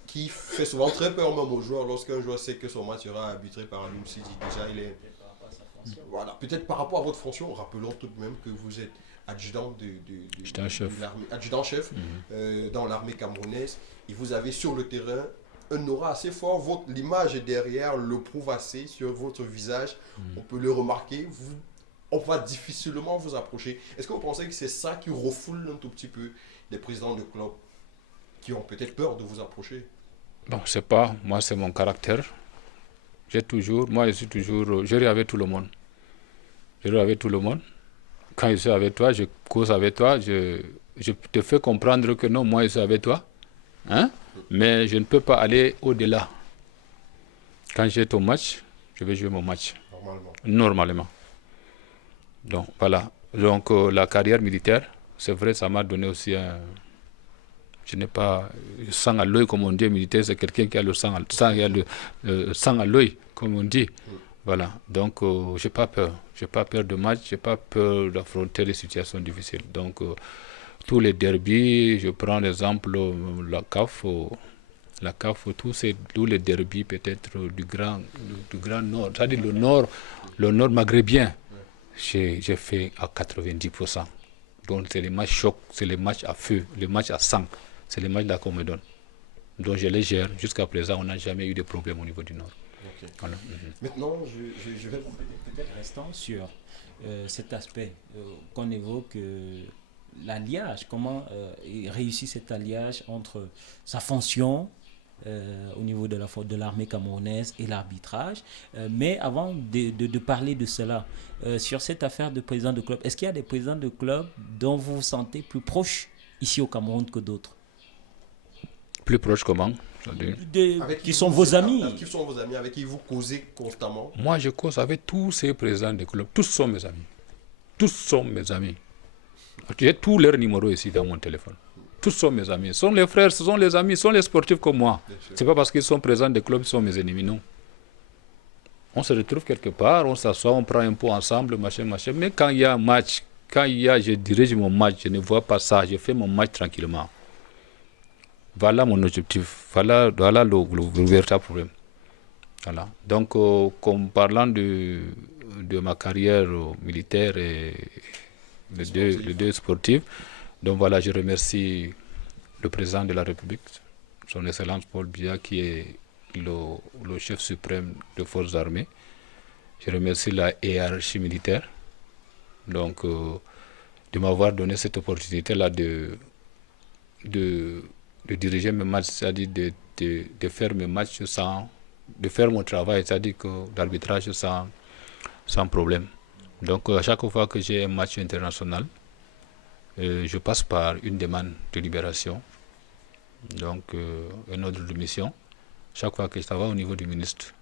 qui fait souvent très peur même aux joueurs lorsqu'un joueur sait que son match sera arbitré par un Sidi. Déjà, il est... Voilà, peut-être par rapport à votre fonction, rappelons tout de même que vous êtes adjudant adjudant-chef dans l'armée camerounaise et vous avez sur le terrain un aura assez fort. L'image est derrière, le prouve assez sur votre visage. On peut le remarquer. On va difficilement vous approcher. Est-ce que vous pensez que c'est ça qui refoule un tout petit peu les présidents de clubs qui ont peut-être peur de vous approcher? Bon, je sais pas. Moi, c'est mon caractère. Je ris avec tout le monde. Je ris avec tout le monde. Quand je suis avec toi, je cause avec toi, je te fais comprendre que non, moi je suis avec toi. Mais je ne peux pas aller au-delà. Quand j'ai ton match, je vais jouer mon match. Normalement. Donc voilà. Donc la carrière militaire, c'est vrai, ça m'a donné aussi un... Je n'ai pas le sang à l'œil, comme on dit, militaire, c'est quelqu'un qui a le sang à l'œil, comme on dit. Voilà. Donc, je n'ai pas peur. Je n'ai pas peur de match, je n'ai pas peur d'affronter des situations difficiles. Donc, tous les derbies, je prends l'exemple, la CAF, tous les derbies peut-être du Grand Nord, c'est-à-dire le Nord maghrébien, j'ai fait à 90%. Donc, c'est les matchs chocs, c'est les matchs à feu, les matchs à sang. C'est les matchs là qu'on me donne. Donc je les gère. Jusqu'à présent, on n'a jamais eu de problème au niveau du Nord. Okay. Voilà. Maintenant, je vais peut-être restant sur cet aspect qu'on évoque, l'alliage. Comment il réussit cet alliage entre sa fonction au niveau de l'armée camerounaise et l'arbitrage. Mais avant de parler de cela, sur cette affaire de président de club, est-ce qu'il y a des présidents de club dont vous vous sentez plus proche ici au Cameroun que d'autres? Plus proche comment? Qui sont vos amis? Qui sont vos amis, avec qui vous causez constamment? Moi, je cause avec tous ces présidents de club. Tous sont mes amis. Tous sont mes amis. J'ai tous leurs numéros ici dans mon téléphone. tous sont mes amis. Ce sont les frères, ce sont les amis, ce sont les sportifs comme moi. Ce n'est pas parce qu'ils sont présents des clubs qu'ils sont mes ennemis, non. On se retrouve quelque part, on s'assoit, on prend un pot ensemble, machin. Mais quand il y a un match, je dirige mon match, je ne vois pas ça, je fais mon match tranquillement. Voilà mon objectif, voilà le véritable problème. Voilà. Donc, comme parlant de ma carrière militaire et les deux sportifs, donc voilà, je remercie le président de la République, son Excellence Paul Biya, qui est le chef suprême des forces armées. Je remercie la hiérarchie militaire, donc de m'avoir donné cette opportunité-là de diriger mes matchs, c'est-à-dire de faire mes matchs de faire mon travail, c'est-à-dire que d'arbitrage sans problème. Donc à chaque fois que j'ai un match international, je passe par une demande de libération, donc un ordre de mission. Chaque fois que je travaille au niveau du ministre,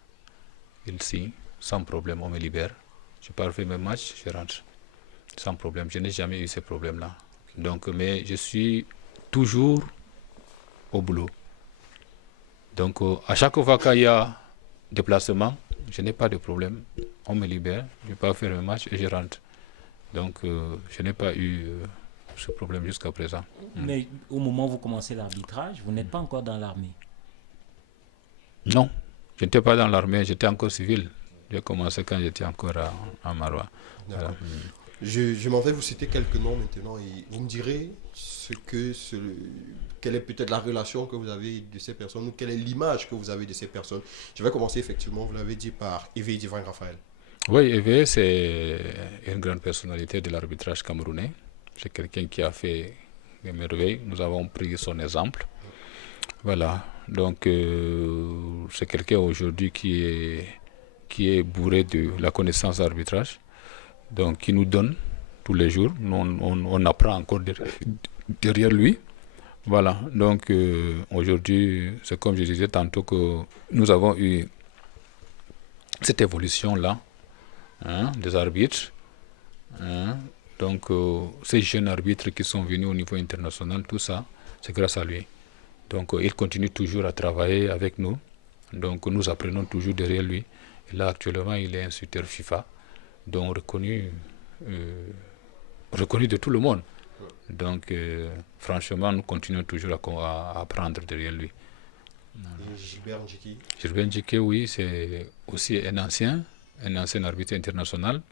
il signe, sans problème, on me libère. Je pars faire mes matchs, je rentre, sans problème. Je n'ai jamais eu ces problèmes-là. Donc, mais je suis toujours au boulot. Donc, à chaque fois qu'il y a déplacement, je n'ai pas de problème. On me libère, je pars faire mes matchs et je rentre. Donc, je n'ai pas eu ce problème jusqu'à présent. Mais au moment où vous commencez l'arbitrage, vous n'êtes pas encore dans l'armée. Non, je n'étais pas dans l'armée, j'étais encore civil. J'ai commencé quand j'étais encore à Marois. Voilà. Je m'en vais vous citer quelques noms maintenant et vous me direz quelle est peut-être la relation que vous avez de ces personnes ou quelle est l'image que vous avez de ces personnes. Je vais commencer effectivement, vous l'avez dit, par Éveil Divin Raphaël. Oui, Éveil, c'est une grande personnalité de l'arbitrage camerounais. C'est quelqu'un qui a fait des merveilles. Nous avons pris son exemple. Voilà. Donc, c'est quelqu'un aujourd'hui qui est bourré de la connaissance d'arbitrage, donc qui nous donne tous les jours. On apprend encore derrière lui. Voilà. Donc, aujourd'hui, c'est comme je disais tantôt que nous avons eu cette évolution-là, des arbitres. Donc, ces jeunes arbitres qui sont venus au niveau international, tout ça, c'est grâce à lui. Donc, il continue toujours à travailler avec nous. Donc, nous apprenons toujours derrière lui. Et là, actuellement, il est instructeur FIFA, donc reconnu de tout le monde. Donc, franchement, nous continuons toujours à apprendre derrière lui. Et Gilbert Ndjiki. Gilbert Ndjiki, oui, c'est aussi un ancien arbitre international.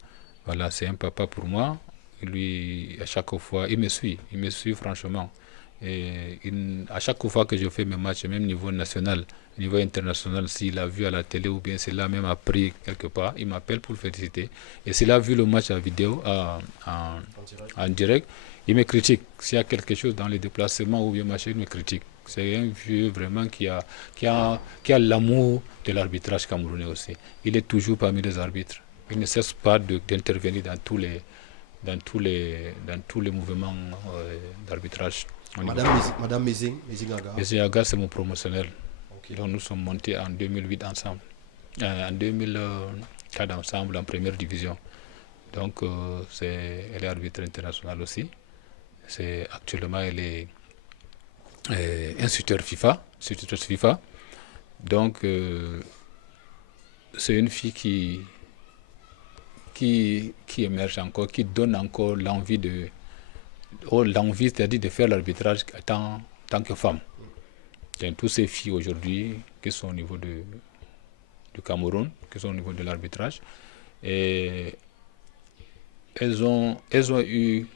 Voilà, c'est un papa pour moi. Lui, à chaque fois, il me suit franchement. Et à chaque fois que je fais mes matchs, même niveau national, niveau international, s'il a vu à la télé ou bien s'il a même appris quelque part, il m'appelle pour le féliciter. Et s'il a vu le match en vidéo, en direct, il me critique. S'il y a quelque chose dans les déplacements ou bien machin, il me critique. C'est un vieux vraiment qui a l'amour de l'arbitrage camerounais aussi. Il est toujours parmi les arbitres. Il ne cesse pas d'intervenir dans tous les mouvements d'arbitrage. Madame Mézingaga. Mézingaga, c'est mon promotionnel. Okay. Donc nous sommes montés en 2008 ensemble. En 2004 ensemble en première division. Donc elle est arbitre international aussi. Actuellement elle est instructeur FIFA. Donc c'est une fille qui émerge encore, qui donne encore l'envie c'est-à-dire de faire l'arbitrage en tant que femme. Donc, toutes ces filles aujourd'hui qui sont au niveau du Cameroun, qui sont au niveau de l'arbitrage, et elles ont eu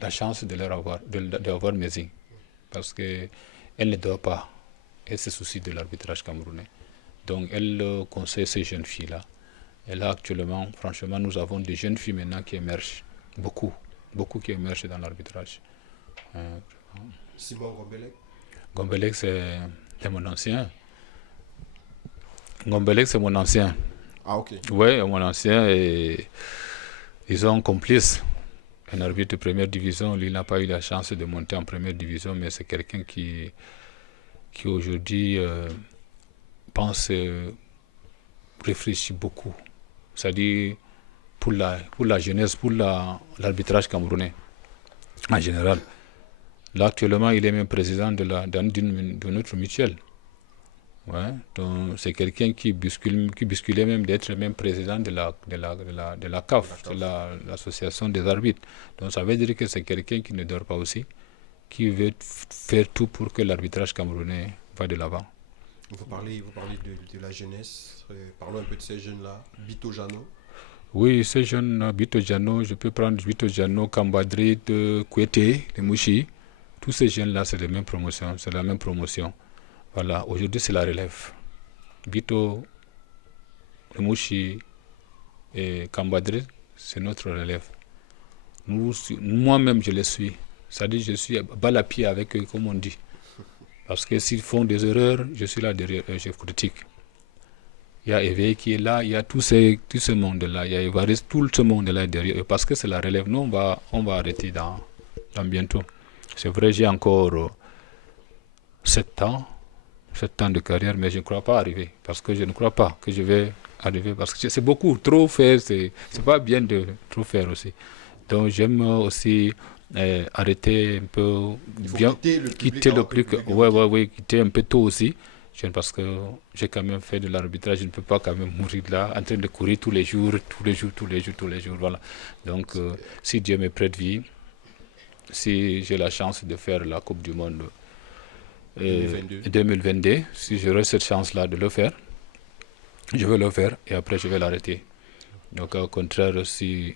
la chance d'avoir Mézing, parce qu'elles ne doivent pas, elles se soucient de l'arbitrage camerounais. Donc elles conseillent ces jeunes filles-là. Et là actuellement, franchement, nous avons des jeunes filles maintenant qui émergent, beaucoup qui émergent dans l'arbitrage. Simon Gombelec. Gombelec, c'est mon ancien. Gombelec, c'est mon ancien. Ah, ok. Oui, mon ancien. Et ils ont un complice, un arbitre de première division. Lui, n'a pas eu la chance de monter en première division, mais c'est quelqu'un qui aujourd'hui pense, réfléchit beaucoup. C'est-à-dire pour la jeunesse, pour l'arbitrage camerounais en général. Là, actuellement, il est même président de notre mutuelle. Ouais, donc c'est quelqu'un qui bousculait même d'être même président de la CAF, l'association des arbitres. Donc ça veut dire que c'est quelqu'un qui ne dort pas aussi, qui veut faire tout pour que l'arbitrage camerounais va de l'avant. Vous parlez de la jeunesse. Parlons un peu de ces jeunes-là. Bito Jano. Oui, ces jeunes, Bito Jano, je peux prendre Bito Jano, Kambadri, Kouete, les Mouchi. Tous ces jeunes-là, c'est la même promotion. Voilà, aujourd'hui c'est la relève. Bito, Mouchi et Kambadri, c'est notre relève. Moi-même, je les suis. C'est-à-dire, je suis bas la pied avec eux, comme on dit. Parce que s'ils font des erreurs, je suis là derrière eux, je critique. Il y a Éveil qui est là, il y a tout ce monde-là, il y a Évariste, tout ce monde-là derrière eux. Parce que c'est la relève. Nous, on va arrêter dans bientôt. C'est vrai, j'ai encore 7 ans de carrière, mais je ne crois pas arriver. Parce que je ne crois pas que je vais arriver. Parce que c'est beaucoup, trop faire, c'est pas bien de trop faire aussi. Donc j'aime aussi arrêter un peu, bien quitter le plus, quitter un peu tôt aussi. Parce que j'ai quand même fait de l'arbitrage, je ne peux pas quand même mourir là, en train de courir tous les jours, voilà. Donc si Dieu me prête vie, si j'ai la chance de faire la Coupe du Monde 2022, si j'aurai cette chance-là de le faire, je vais le faire et après je vais l'arrêter. Donc au contraire, si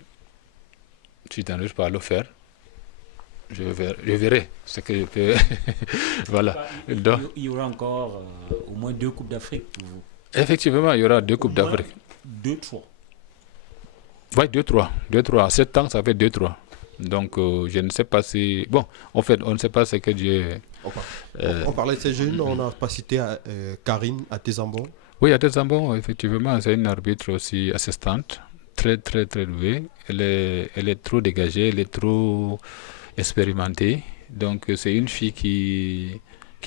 je n'arrive pas à le faire, je verrai ce que je peux. Voilà. Donc, il y aura encore au moins 2 Coupes d'Afrique pour vous. Effectivement, il y aura 2 Coupes d'Afrique. 2-3. Oui, 2-3. 7 ans, ça fait 2-3. Donc, je ne sais pas si... Bon, en fait, on ne sait pas ce que Dieu... On parlait de ces jeunes, on n'a pas cité Karine Atezambon. Oui, Atezambon, effectivement, c'est une arbitre aussi assistante, très, très, très douée. Elle est trop dégagée, elle est trop expérimentée. Donc, c'est une fille qui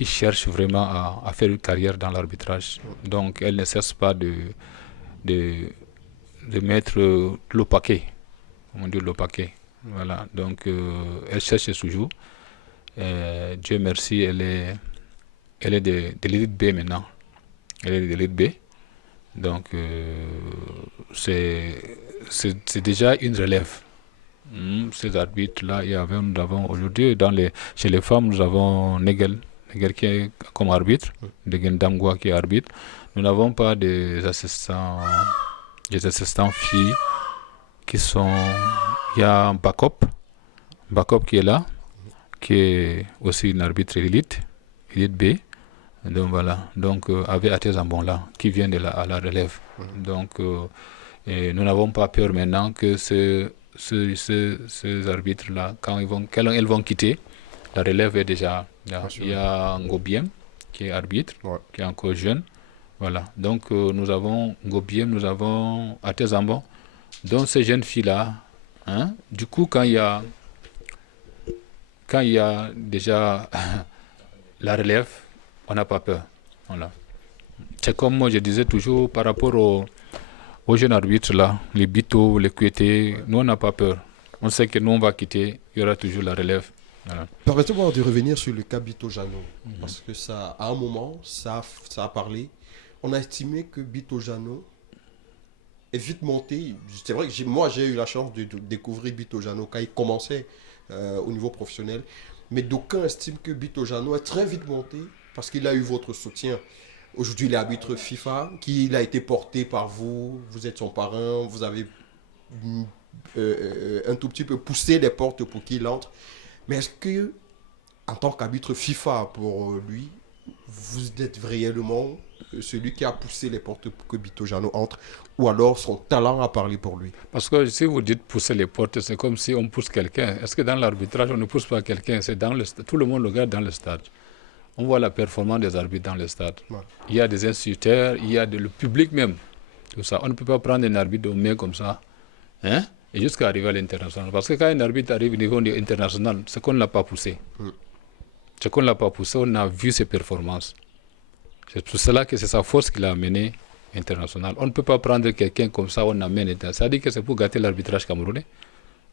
cherche vraiment à faire une carrière dans l'arbitrage. Donc, elle ne cesse pas de mettre le paquet. On dit le paquet. Voilà. Donc, elle cherche toujours. Dieu merci, elle est de l'élite B maintenant. Elle est de l'élite B. Donc, c'est déjà une relève. Ces arbitres-là, nous avons aujourd'hui, chez les femmes, nous avons Negel qui est comme arbitre, Negel Damgwa qui est arbitre. Nous n'avons pas des assistants filles qui sont... Il y a un backup qui est là, qui est aussi une arbitre élite B. Donc voilà, donc avec Atezambon là, qui vient à la relève. Donc et nous n'avons pas peur maintenant que ces arbitres-là, quand elles vont quitter, la relève est déjà là. Il y a Ngobiem qui est arbitre, qui est encore jeune. Voilà, donc nous avons Ngobiem, nous avons Atezambon. Donc ces jeunes filles-là, du coup, quand il y a déjà la relève, on n'a pas peur. Voilà. C'est comme moi je disais toujours par rapport aux jeunes arbitres là, les Bito, les Kouete, nous on n'a pas peur. On sait que nous on va quitter, il y aura toujours la relève. Voilà. Permettez-moi de revenir sur le cas Bito Jano, parce que ça, à un moment, ça a parlé. On a estimé que Bito Jano est vite monté. C'est vrai que moi j'ai eu la chance de découvrir Bito Jano quand il commençait au niveau professionnel. Mais d'aucuns estiment que Bito Jano est très vite monté parce qu'il a eu votre soutien. Aujourd'hui, il est arbitre FIFA, il a été porté par vous, vous êtes son parrain, vous avez un tout petit peu poussé les portes pour qu'il entre. Mais est-ce que, en tant qu'arbitre FIFA pour lui, vous êtes réellement celui qui a poussé les portes pour que Bito Jano entre, ou alors son talent a parlé pour lui? Parce que si vous dites pousser les portes, c'est comme si on pousse quelqu'un. Est-ce que dans l'arbitrage, on ne pousse pas quelqu'un? C'est dans tout le monde regarde dans le stade. On voit la performance des arbitres dans le stade. Ouais. Il y a des instituteurs, il y a le public même. Tout ça. On ne peut pas prendre un arbitre au main comme ça, et jusqu'à arriver à l'international. Parce que quand un arbitre arrive au niveau international, c'est qu'on ne l'a pas poussé. C'est qu'on ne l'a pas poussé, on a vu ses performances. C'est pour cela que c'est sa force qui l'a amené international. On ne peut pas prendre quelqu'un comme ça, on amène. Ça dit que c'est pour gâter l'arbitrage camerounais.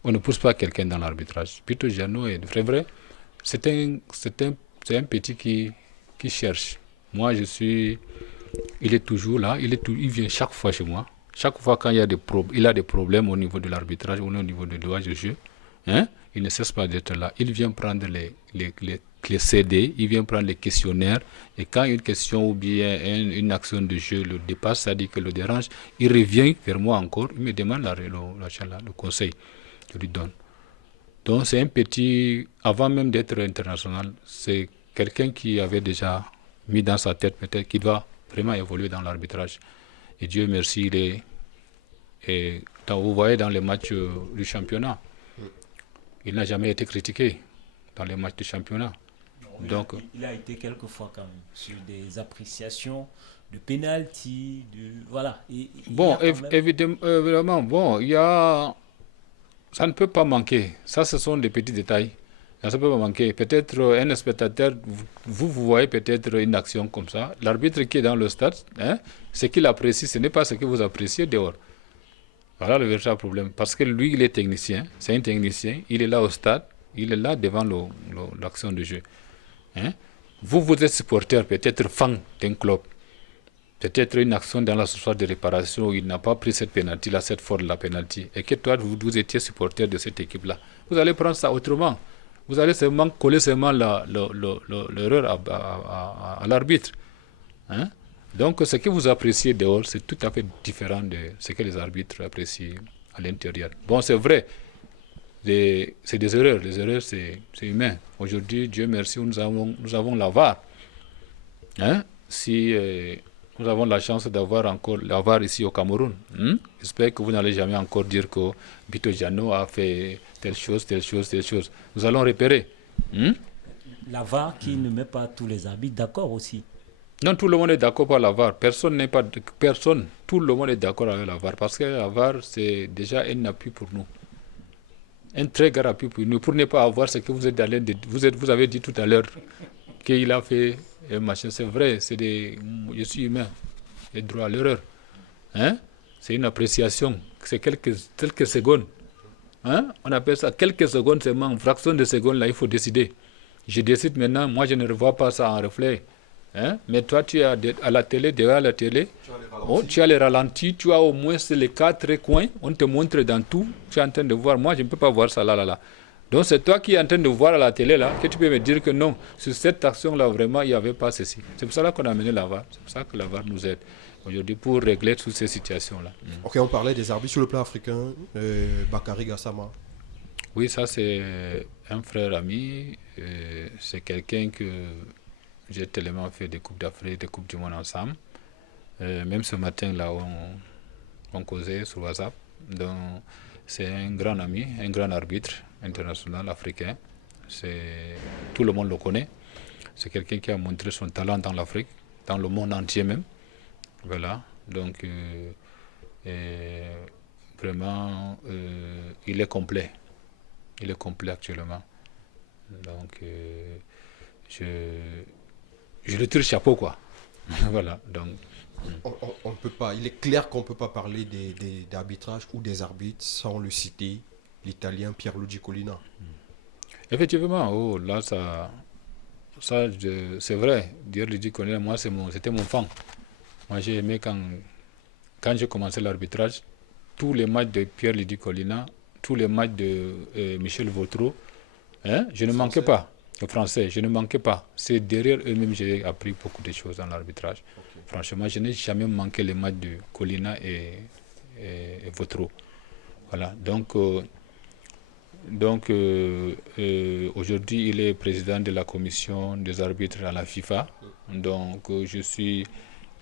On ne pousse pas quelqu'un dans l'arbitrage. Bito Jano est vrai. c'est un petit qui cherche. Moi, il est toujours là, il vient chaque fois chez moi. Chaque fois quand il a des problèmes au niveau de l'arbitrage ou au niveau de droit de jeu, hein, il ne cesse pas d'être là. Il vient prendre les CD, il vient prendre les questionnaires, et quand une question ou bien une action de jeu le dépasse, c'est-à-dire que le dérange, il revient vers moi encore, il me demande le conseil, je lui donne. Donc c'est un petit, avant même d'être international, c'est quelqu'un qui avait déjà mis dans sa tête peut-être qu'il va vraiment évoluer dans l'arbitrage. Et Dieu merci, vous voyez dans les matchs du championnat, il n'a jamais été critiqué dans les matchs du championnat. Donc, il a été quelquefois quand même sur des appréciations de penalty, voilà. Bon, évidemment, bon, ça ne peut pas manquer. Ça, ce sont des petits détails. Ça ne peut pas manquer. Peut-être un spectateur, vous voyez peut-être une action comme ça. L'arbitre qui est dans le stade, hein, ce qu'il apprécie, ce n'est pas ce que vous appréciez dehors. Voilà le véritable problème. Parce que lui, il est technicien. C'est un technicien. Il est là au stade. Il est là devant l'action de jeu. Hein? Vous êtes supporter, peut-être fan d'un club. Peut-être une action dans la surface de réparation où il n'a pas pris cette pénalty-là, cette faute de la pénalty. Et que toi, vous étiez supporter de cette équipe-là. Vous allez prendre ça autrement. Vous allez seulement coller seulement l'erreur à l'arbitre. Hein? Donc, ce que vous appréciez dehors, c'est tout à fait différent de ce que les arbitres apprécient à l'intérieur. Bon, c'est vrai, c'est des erreurs. Les erreurs, c'est humain. Aujourd'hui, Dieu merci, nous avons la VAR. Hein? Si nous avons la chance d'avoir encore la VAR ici au Cameroun, j'espère que vous n'allez jamais encore dire que Bito Diano a fait telle chose. Nous allons repérer. La VAR qui ne met pas tous les arbitres d'accord aussi. Non, tout le monde est d'accord pour la VAR. Tout le monde est d'accord avec la VAR. Parce que la VAR, c'est déjà un appui pour nous. Un très grand appui pour nous. Pour ne pas avoir ce que vous avez dit tout à l'heure, qu'il a fait un machin. C'est vrai, je suis humain. J'ai droit à l'erreur. Hein? C'est une appréciation. C'est quelques secondes. Hein? On appelle ça quelques secondes seulement. Une fraction de seconde, là, il faut décider. Je décide maintenant, moi je ne revois pas ça en reflet. Hein? Mais toi, tu es à la télé, derrière la télé, tu as les ralentis, tu as au moins les 4 coins, on te montre dans tout, tu es en train de voir. Moi, je ne peux pas voir ça là. Donc, c'est toi qui es en train de voir à la télé, là, que tu peux me dire que non, sur cette action-là, vraiment, il n'y avait pas ceci. C'est pour ça qu'on a amené la VAR. C'est pour ça que la VAR nous aide aujourd'hui pour régler toutes ces situations-là. Ok, on parlait des arbitres sur le plan africain, Bakary Gassama. Oui, ça, c'est un frère ami, c'est quelqu'un que j'ai tellement fait des Coupes d'Afrique, des Coupes du Monde ensemble. Même ce matin, là, on causait sur WhatsApp. Donc, c'est un grand ami, un grand arbitre international africain. Tout le monde le connaît. C'est quelqu'un qui a montré son talent dans l'Afrique, dans le monde entier même. Voilà. Donc, vraiment, il est complet. Il est complet actuellement. Donc, je lui tire le chapeau, quoi. Voilà. Donc, on peut pas, il est clair qu'on ne peut pas parler d'arbitrage ou des arbitres sans le citer, l'Italien Pierluigi Collina. Effectivement, oh, là, c'est vrai. Pierluigi Collina, moi, c'était mon fan. Moi, j'ai aimé quand j'ai commencé l'arbitrage, tous les matchs de Pierluigi Collina, tous les matchs de Michel Vautreau, hein, je ne manquais pas. Le français, je ne manquais pas. C'est derrière eux-mêmes que j'ai appris beaucoup de choses dans l'arbitrage. Okay. Franchement, je n'ai jamais manqué les matchs de Collina et Vautreau. Voilà. Donc aujourd'hui, il est président de la commission des arbitres à la FIFA. Donc,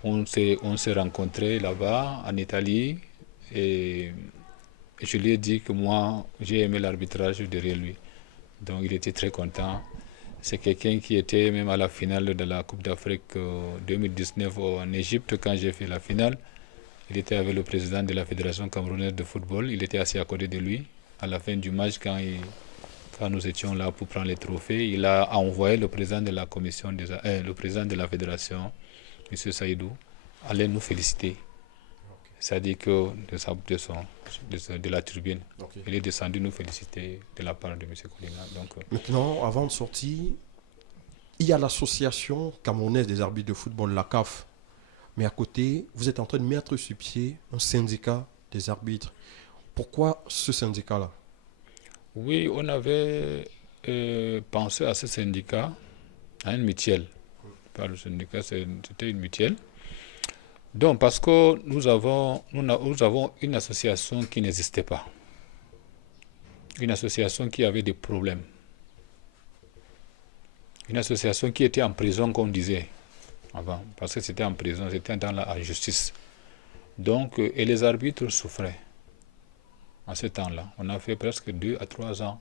on s'est rencontrés là-bas, en Italie, et je lui ai dit que moi, j'ai aimé l'arbitrage derrière lui. Donc, il était très content. C'est quelqu'un qui était même à la finale de la Coupe d'Afrique 2019 en Égypte, quand j'ai fait la finale. Il était avec le président de la Fédération camerounaise de football. Il était assis à côté de lui. À la fin du match, quand nous étions là pour prendre les trophées, il a envoyé le président de la commission, le président de la Fédération, M. Saïdou, aller nous féliciter. c'est-à-dire que de la tribune. Ok. Il est descendu nous féliciter de la part de M. Kolinga. Donc, Maintenant, avant de sortir, il y a l'association camerounaise des arbitres de football, la CAF. Mais à côté, vous êtes en train de mettre sur pied un syndicat des arbitres. Pourquoi ce syndicat-là? oui, on avait pensé à ce syndicat, à une mutuelle. Pas le syndicat, c'était une mutuelle. Donc, parce que nous avons une association qui n'existait pas. Une association qui avait des problèmes. Une association qui était en prison, comme on disait avant. Parce que c'était en prison, c'était dans la justice. Donc, et les arbitres souffraient. En ce temps-là, on a fait presque 2 à 3 ans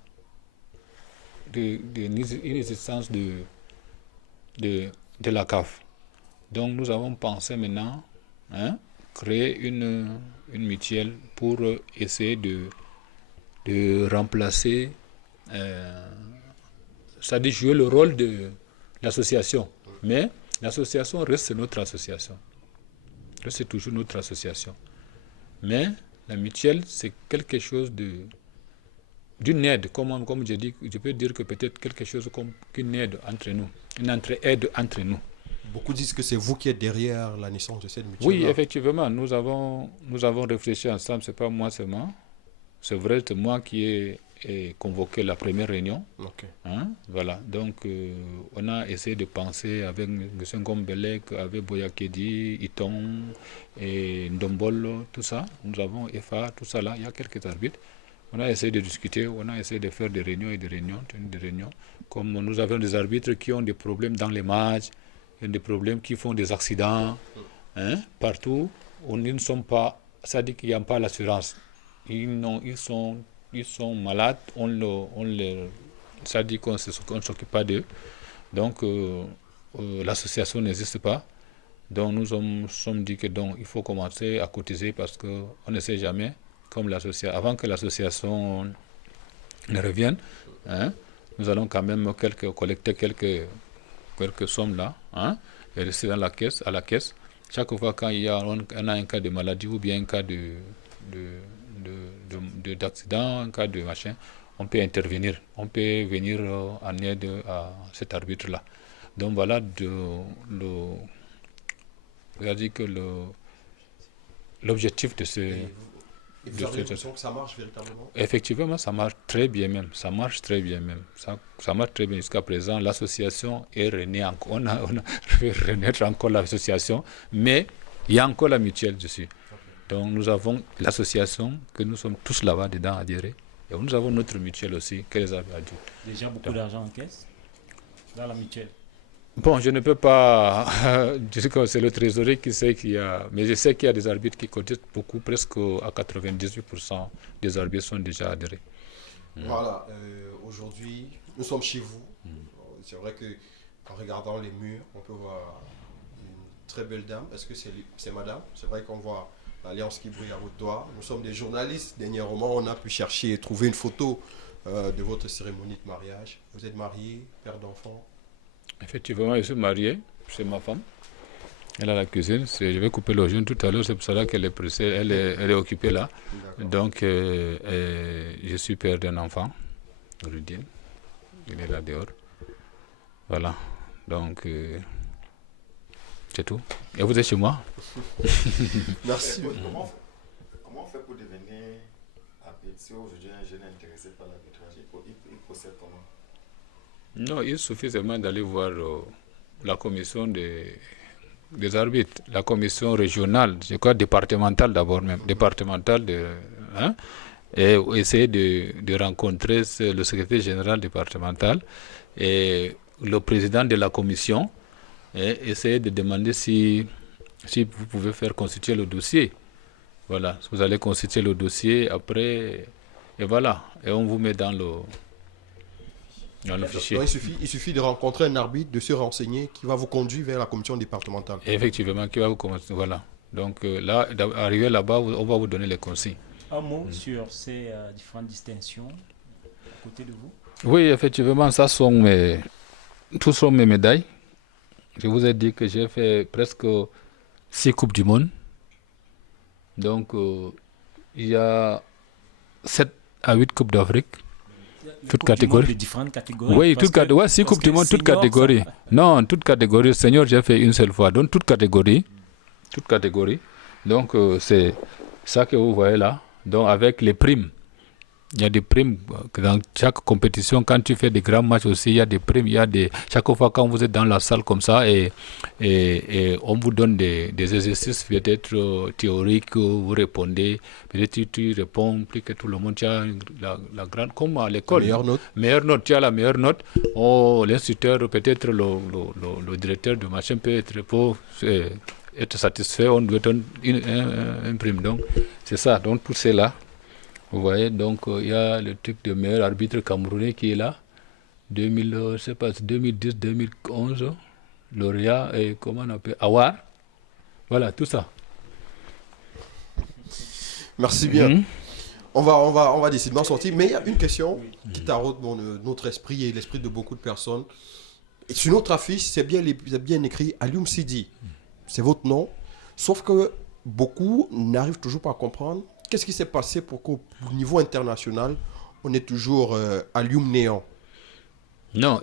d'inexistence de la CAF. Donc nous avons pensé maintenant créer une mutuelle pour essayer de remplacer, c'est-à-dire jouer le rôle de l'association. Mais l'association reste notre association. C'est toujours notre association. Mais la mutuelle, c'est quelque chose d'une aide, comme je dis, je peux dire que peut-être quelque chose comme une aide entre nous, une aide entre nous. Beaucoup disent que c'est vous qui êtes derrière la naissance de cette mutuelle. Oui, effectivement, nous avons réfléchi ensemble, c'est pas moi seulement. C'est vrai, c'est moi qui ai convoqué la première réunion. Ok. Voilà, donc on a essayé de penser avec M. Ngombelek, avec Boyakedi, Iton et Ndombolo, tout ça. Nous avons EFA, tout ça là, il y a quelques arbitres. On a essayé de discuter, on a essayé de faire des réunions et des réunions. Comme nous avons des arbitres qui ont des problèmes dans les matchs, des problèmes qui font des accidents, partout, ils ne sont pas, ça dit qu'il n'y a pas l'assurance. Ils sont malades, ça dit qu'on ne s'occupe pas d'eux. Donc, l'association n'existe pas. Donc, nous sommes dit que donc, il faut commencer à cotiser parce qu'on ne sait jamais, comme l'association, avant que l'association ne revienne, nous allons quand même collecter quelques sommes là, et rester à la caisse. Chaque fois quand on a un cas de maladie ou bien un cas d'accident, un cas de machin, on peut intervenir. On peut venir en aide à cet arbitre-là. Donc voilà, l'objectif de ce... Et vous avez l'impression que ça marche véritablement? Effectivement, ça marche très bien même. Ça marche très bien même. Ça marche très bien jusqu'à présent. L'association est renée encore. On a fait renaître encore l'association, mais il y a encore la mutuelle dessus. Donc nous avons l'association que nous sommes tous là-bas dedans adhérés. Et nous avons notre mutuelle aussi que les arbitres adhèrent. Déjà beaucoup d'argent en caisse dans la mutuelle. Bon, je ne peux pas dire que c'est le trésorier qui sait qu'il y a... Mais je sais qu'il y a des arbitres qui cotisent beaucoup, presque à 98% des arbitres sont déjà adhérés. Voilà, aujourd'hui, nous sommes chez vous. C'est vrai qu'en regardant les murs, on peut voir une très belle dame. Est-ce que c'est madame? C'est vrai qu'on voit l'alliance qui brille à votre doigt. Nous sommes des journalistes. Dernièrement, on a pu chercher et trouver une photo de votre cérémonie de mariage. Vous êtes marié, père d'enfant? Effectivement, je suis marié, c'est ma femme. Elle a la cuisine. Je vais couper le jeûne tout à l'heure, c'est pour cela qu'elle est pressée, elle est occupée là. Donc, je suis père d'un enfant, Rudine. Il est là dehors. Voilà. Donc, c'est tout. Et vous êtes chez moi? Merci. Comment on fait pour devenir arbitre? Si aujourd'hui un jeune est intéressé par l'arbitrage, il procède comment? Non, il suffit seulement d'aller voir la commission des arbitres, la commission régionale, je crois départementale d'abord même, départementale, et essayer de rencontrer le secrétaire général départemental et le président de la commission, et essayer de demander si vous pouvez faire constituer le dossier. Voilà, vous allez constituer le dossier après, et voilà, et on vous met dans le fichier. Donc, il suffit de rencontrer un arbitre, de se renseigner, qui va vous conduire vers la commission départementale. Effectivement, qui va vous commencer. Voilà. Donc là, arrivé là-bas, on va vous donner les consignes. Un mot sur ces différentes distinctions à côté de vous? Oui, effectivement, tous sont mes médailles. Je vous ai dit que j'ai fait presque 6 Coupes du Monde. Donc, il y a 7 à 8 Coupes d'Afrique. Toutes catégories. De différentes catégories. Oui, toutes catégories. 6 Coupes du Monde, toutes catégories. Non, toutes catégories. Senior, j'ai fait une seule fois. Donc, toutes catégories. Toutes catégories. Donc, c'est ça que vous voyez là. Donc, avec les primes. Il y a des primes dans chaque compétition. Quand tu fais des grands matchs aussi, il y a des primes. Chaque fois quand vous êtes dans la salle comme ça et on vous donne des exercices peut-être théoriques, vous répondez. Peut-être tu réponds plus que tout le monde. Tu as la grande, comme à l'école. Meilleure note. Tu as la meilleure note. L'instituteur, peut-être le directeur de machin peut être satisfait. On doit donner une prime. Donc, c'est ça. Donc, pour cela. Vous voyez, donc il y a le truc de meilleur arbitre camerounais qui est là, 2010, 2011, lauréat et comment on appelle, Awar. Voilà, tout ça. Merci bien. On va décidément sortir, mais il y a une question qui taraude notre esprit et l'esprit de beaucoup de personnes. Et sur notre affiche, c'est bien écrit Alioum Sidi. C'est votre nom, sauf que beaucoup n'arrivent toujours pas à comprendre. Qu'est-ce qui s'est passé pour qu'au niveau international, on est toujours Alioum Néant? Non,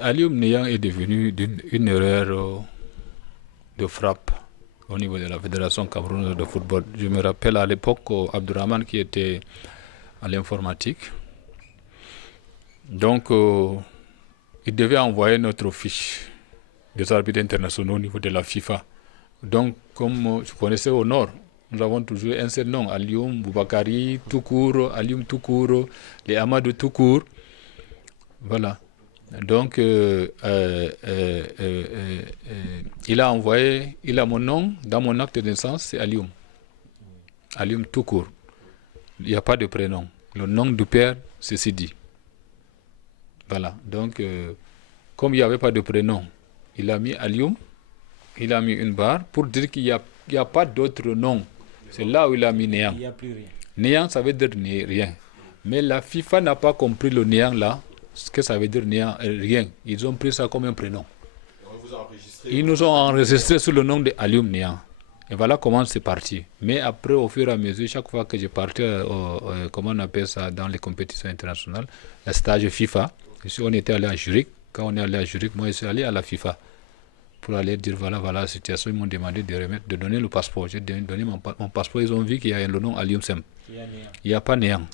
Alioum Néant est devenu une erreur de frappe au niveau de la Fédération camerounaise de football. Je me rappelle à l'époque Abdourahmane qui était à l'informatique. Donc, il devait envoyer notre fiche des arbitres internationaux au niveau de la FIFA. Donc, comme je connaissais au nord, nous avons toujours un seul nom, Alioum Boubakari, tout court, Alioum tout court, les Amadou tout court. Voilà. Donc, il a mon nom, dans mon acte de naissance, c'est Alioum. Alioum tout court. Il n'y a pas de prénom. Le nom du père, c'est Sidi. Voilà. Donc, comme il n'y avait pas de prénom, il a mis Alioum, il a mis une barre pour dire qu'il n'y a pas d'autre nom. C'est là où il a mis néant. Il n'y a plus rien. Néant, ça veut dire rien. Mais la FIFA n'a pas compris le néant là, ce que ça veut dire néant, rien. Ils ont pris ça comme un prénom. Ils nous ont enregistré sous le nom de Alioum Néant. Et voilà comment c'est parti. Mais après, au fur et à mesure, chaque fois que je partais, comment on appelle ça, dans les compétitions internationales, le stage FIFA, ici on était allé à Zurich. Quand on est allé à Zurich, moi je suis allé à la FIFA. Pour aller dire voilà la situation, ils m'ont demandé de donner le passeport. J'ai donné mon passeport, ils ont vu qu'il y a le nom Alioum Simple. Il n'y a pas néant.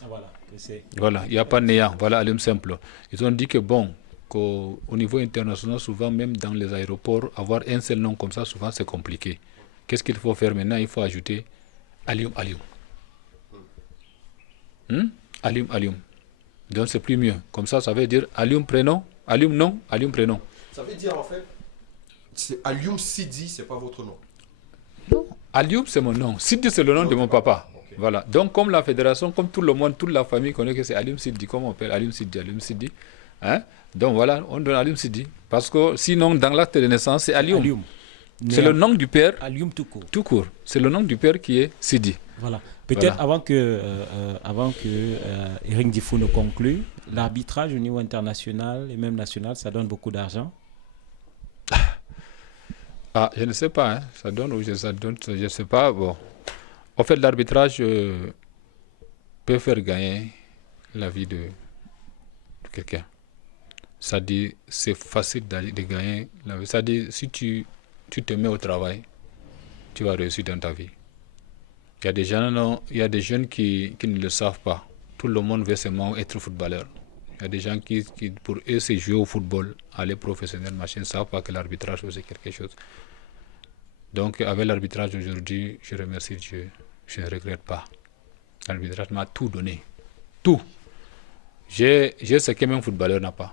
Voilà, il n'y a pas néant. Voilà Alioum Simple. Ils ont dit que bon, qu'au niveau international, souvent même dans les aéroports, avoir un seul nom comme ça, souvent c'est compliqué. Qu'est-ce qu'il faut faire maintenant? Il faut ajouter Alioum. Alioum. Donc c'est plus mieux. Comme ça veut dire Alioum prénom, Alioum nom, Alioum prénom. Ça veut dire en fait, c'est Alioum Sidi, c'est pas votre nom. Non, Alioum c'est mon nom. Sidi c'est le nom de mon papa. Okay. Voilà. Donc comme la fédération, comme tout le monde, toute la famille connaît que c'est Alioum Sidi, comme on appelle Alioum Sidi. Hein? Donc voilà, on donne Alioum Sidi. Parce que sinon, dans l'acte de naissance, c'est Alioum. C'est le nom du père. Alioum tout court. Tout court. C'est le nom du père qui est Sidi. Voilà. Peut-être avant que Eric Difo ne conclue, l'arbitrage au niveau international et même national, ça donne beaucoup d'argent. Ah, je ne sais pas, hein. Ça donne ou ça donne, je ne sais pas. Bon. En fait, l'arbitrage peut faire gagner la vie de quelqu'un. Ça dit, c'est facile de gagner la vie. Ça dit, si tu te mets au travail, tu vas réussir dans ta vie. Il y a des jeunes qui ne le savent pas. Tout le monde veut seulement être footballeur. Il y a des gens qui pour eux, c'est jouer au football, aller professionnel, machin, ne savent pas que l'arbitrage, c'est quelque chose. Donc, avec l'arbitrage aujourd'hui, je remercie Dieu. Je ne regrette pas. L'arbitrage m'a tout donné. Tout. J'ai ce que même footballeur n'a pas.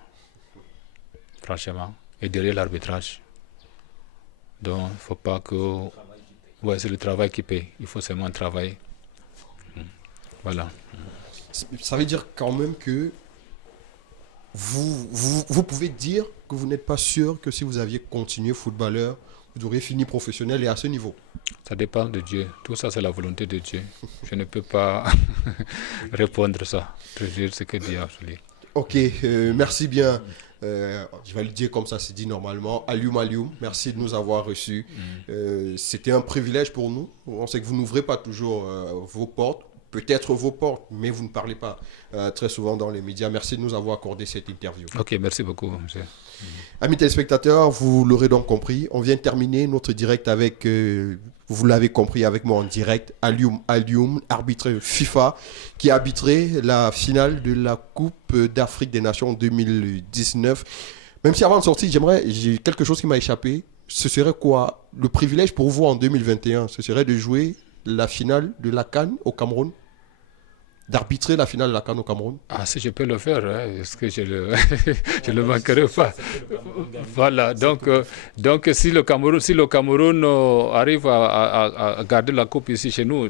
Franchement. Et derrière l'arbitrage. Donc, il ne faut pas que... Ouais, c'est le travail qui paye. Il faut seulement travailler. Voilà. Ça veut dire quand même que vous pouvez dire que vous n'êtes pas sûr que si vous aviez continué footballeur, vous auriez fini professionnel et à ce niveau. Ça dépend de Dieu. Tout ça, c'est la volonté de Dieu. Je ne peux pas répondre ça. Je veux dire ce que Dieu a dit. Ok, merci bien. Je vais le dire comme ça, c'est dit normalement. Alioum, merci de nous avoir reçus. C'était un privilège pour nous. On sait que vous n'ouvrez pas toujours vos portes. Peut-être vos portes, mais vous ne parlez pas très souvent dans les médias. Merci de nous avoir accordé cette interview. Ok, merci beaucoup, monsieur. Amis téléspectateurs, vous l'aurez donc compris, on vient de terminer notre direct avec, vous l'avez compris, avec moi en direct, Alioum, arbitre FIFA, qui a arbitré la finale de la Coupe d'Afrique des Nations 2019. Même si avant de sortir, j'ai quelque chose qui m'a échappé. Ce serait quoi le privilège pour vous en 2021? Ce serait de jouer la finale de la CAN au Cameroun? D'arbitrer la finale de la CAN au Cameroun? Ah, si je peux le faire, hein, est-ce que je le manquerai pas? Voilà, donc si le Cameroun arrive à garder la coupe ici chez nous,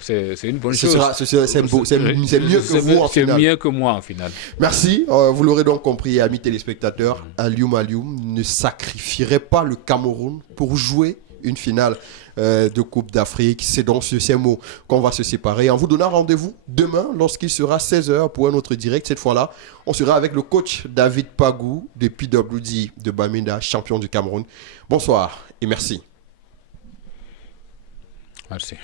c'est une bonne chose. C'est mieux que vous en finale. C'est mieux que moi en finale. Merci, vous l'aurez donc compris, amis téléspectateurs, Alioum ne sacrifierait pas le Cameroun pour jouer une finale de Coupe d'Afrique. C'est dans ces mots qu'on va se séparer en vous donnant rendez-vous demain lorsqu'il sera 16h pour un autre direct. Cette fois-là, on sera avec le coach David Pagou de PWD de Bamenda, champion du Cameroun. Bonsoir et merci. Merci.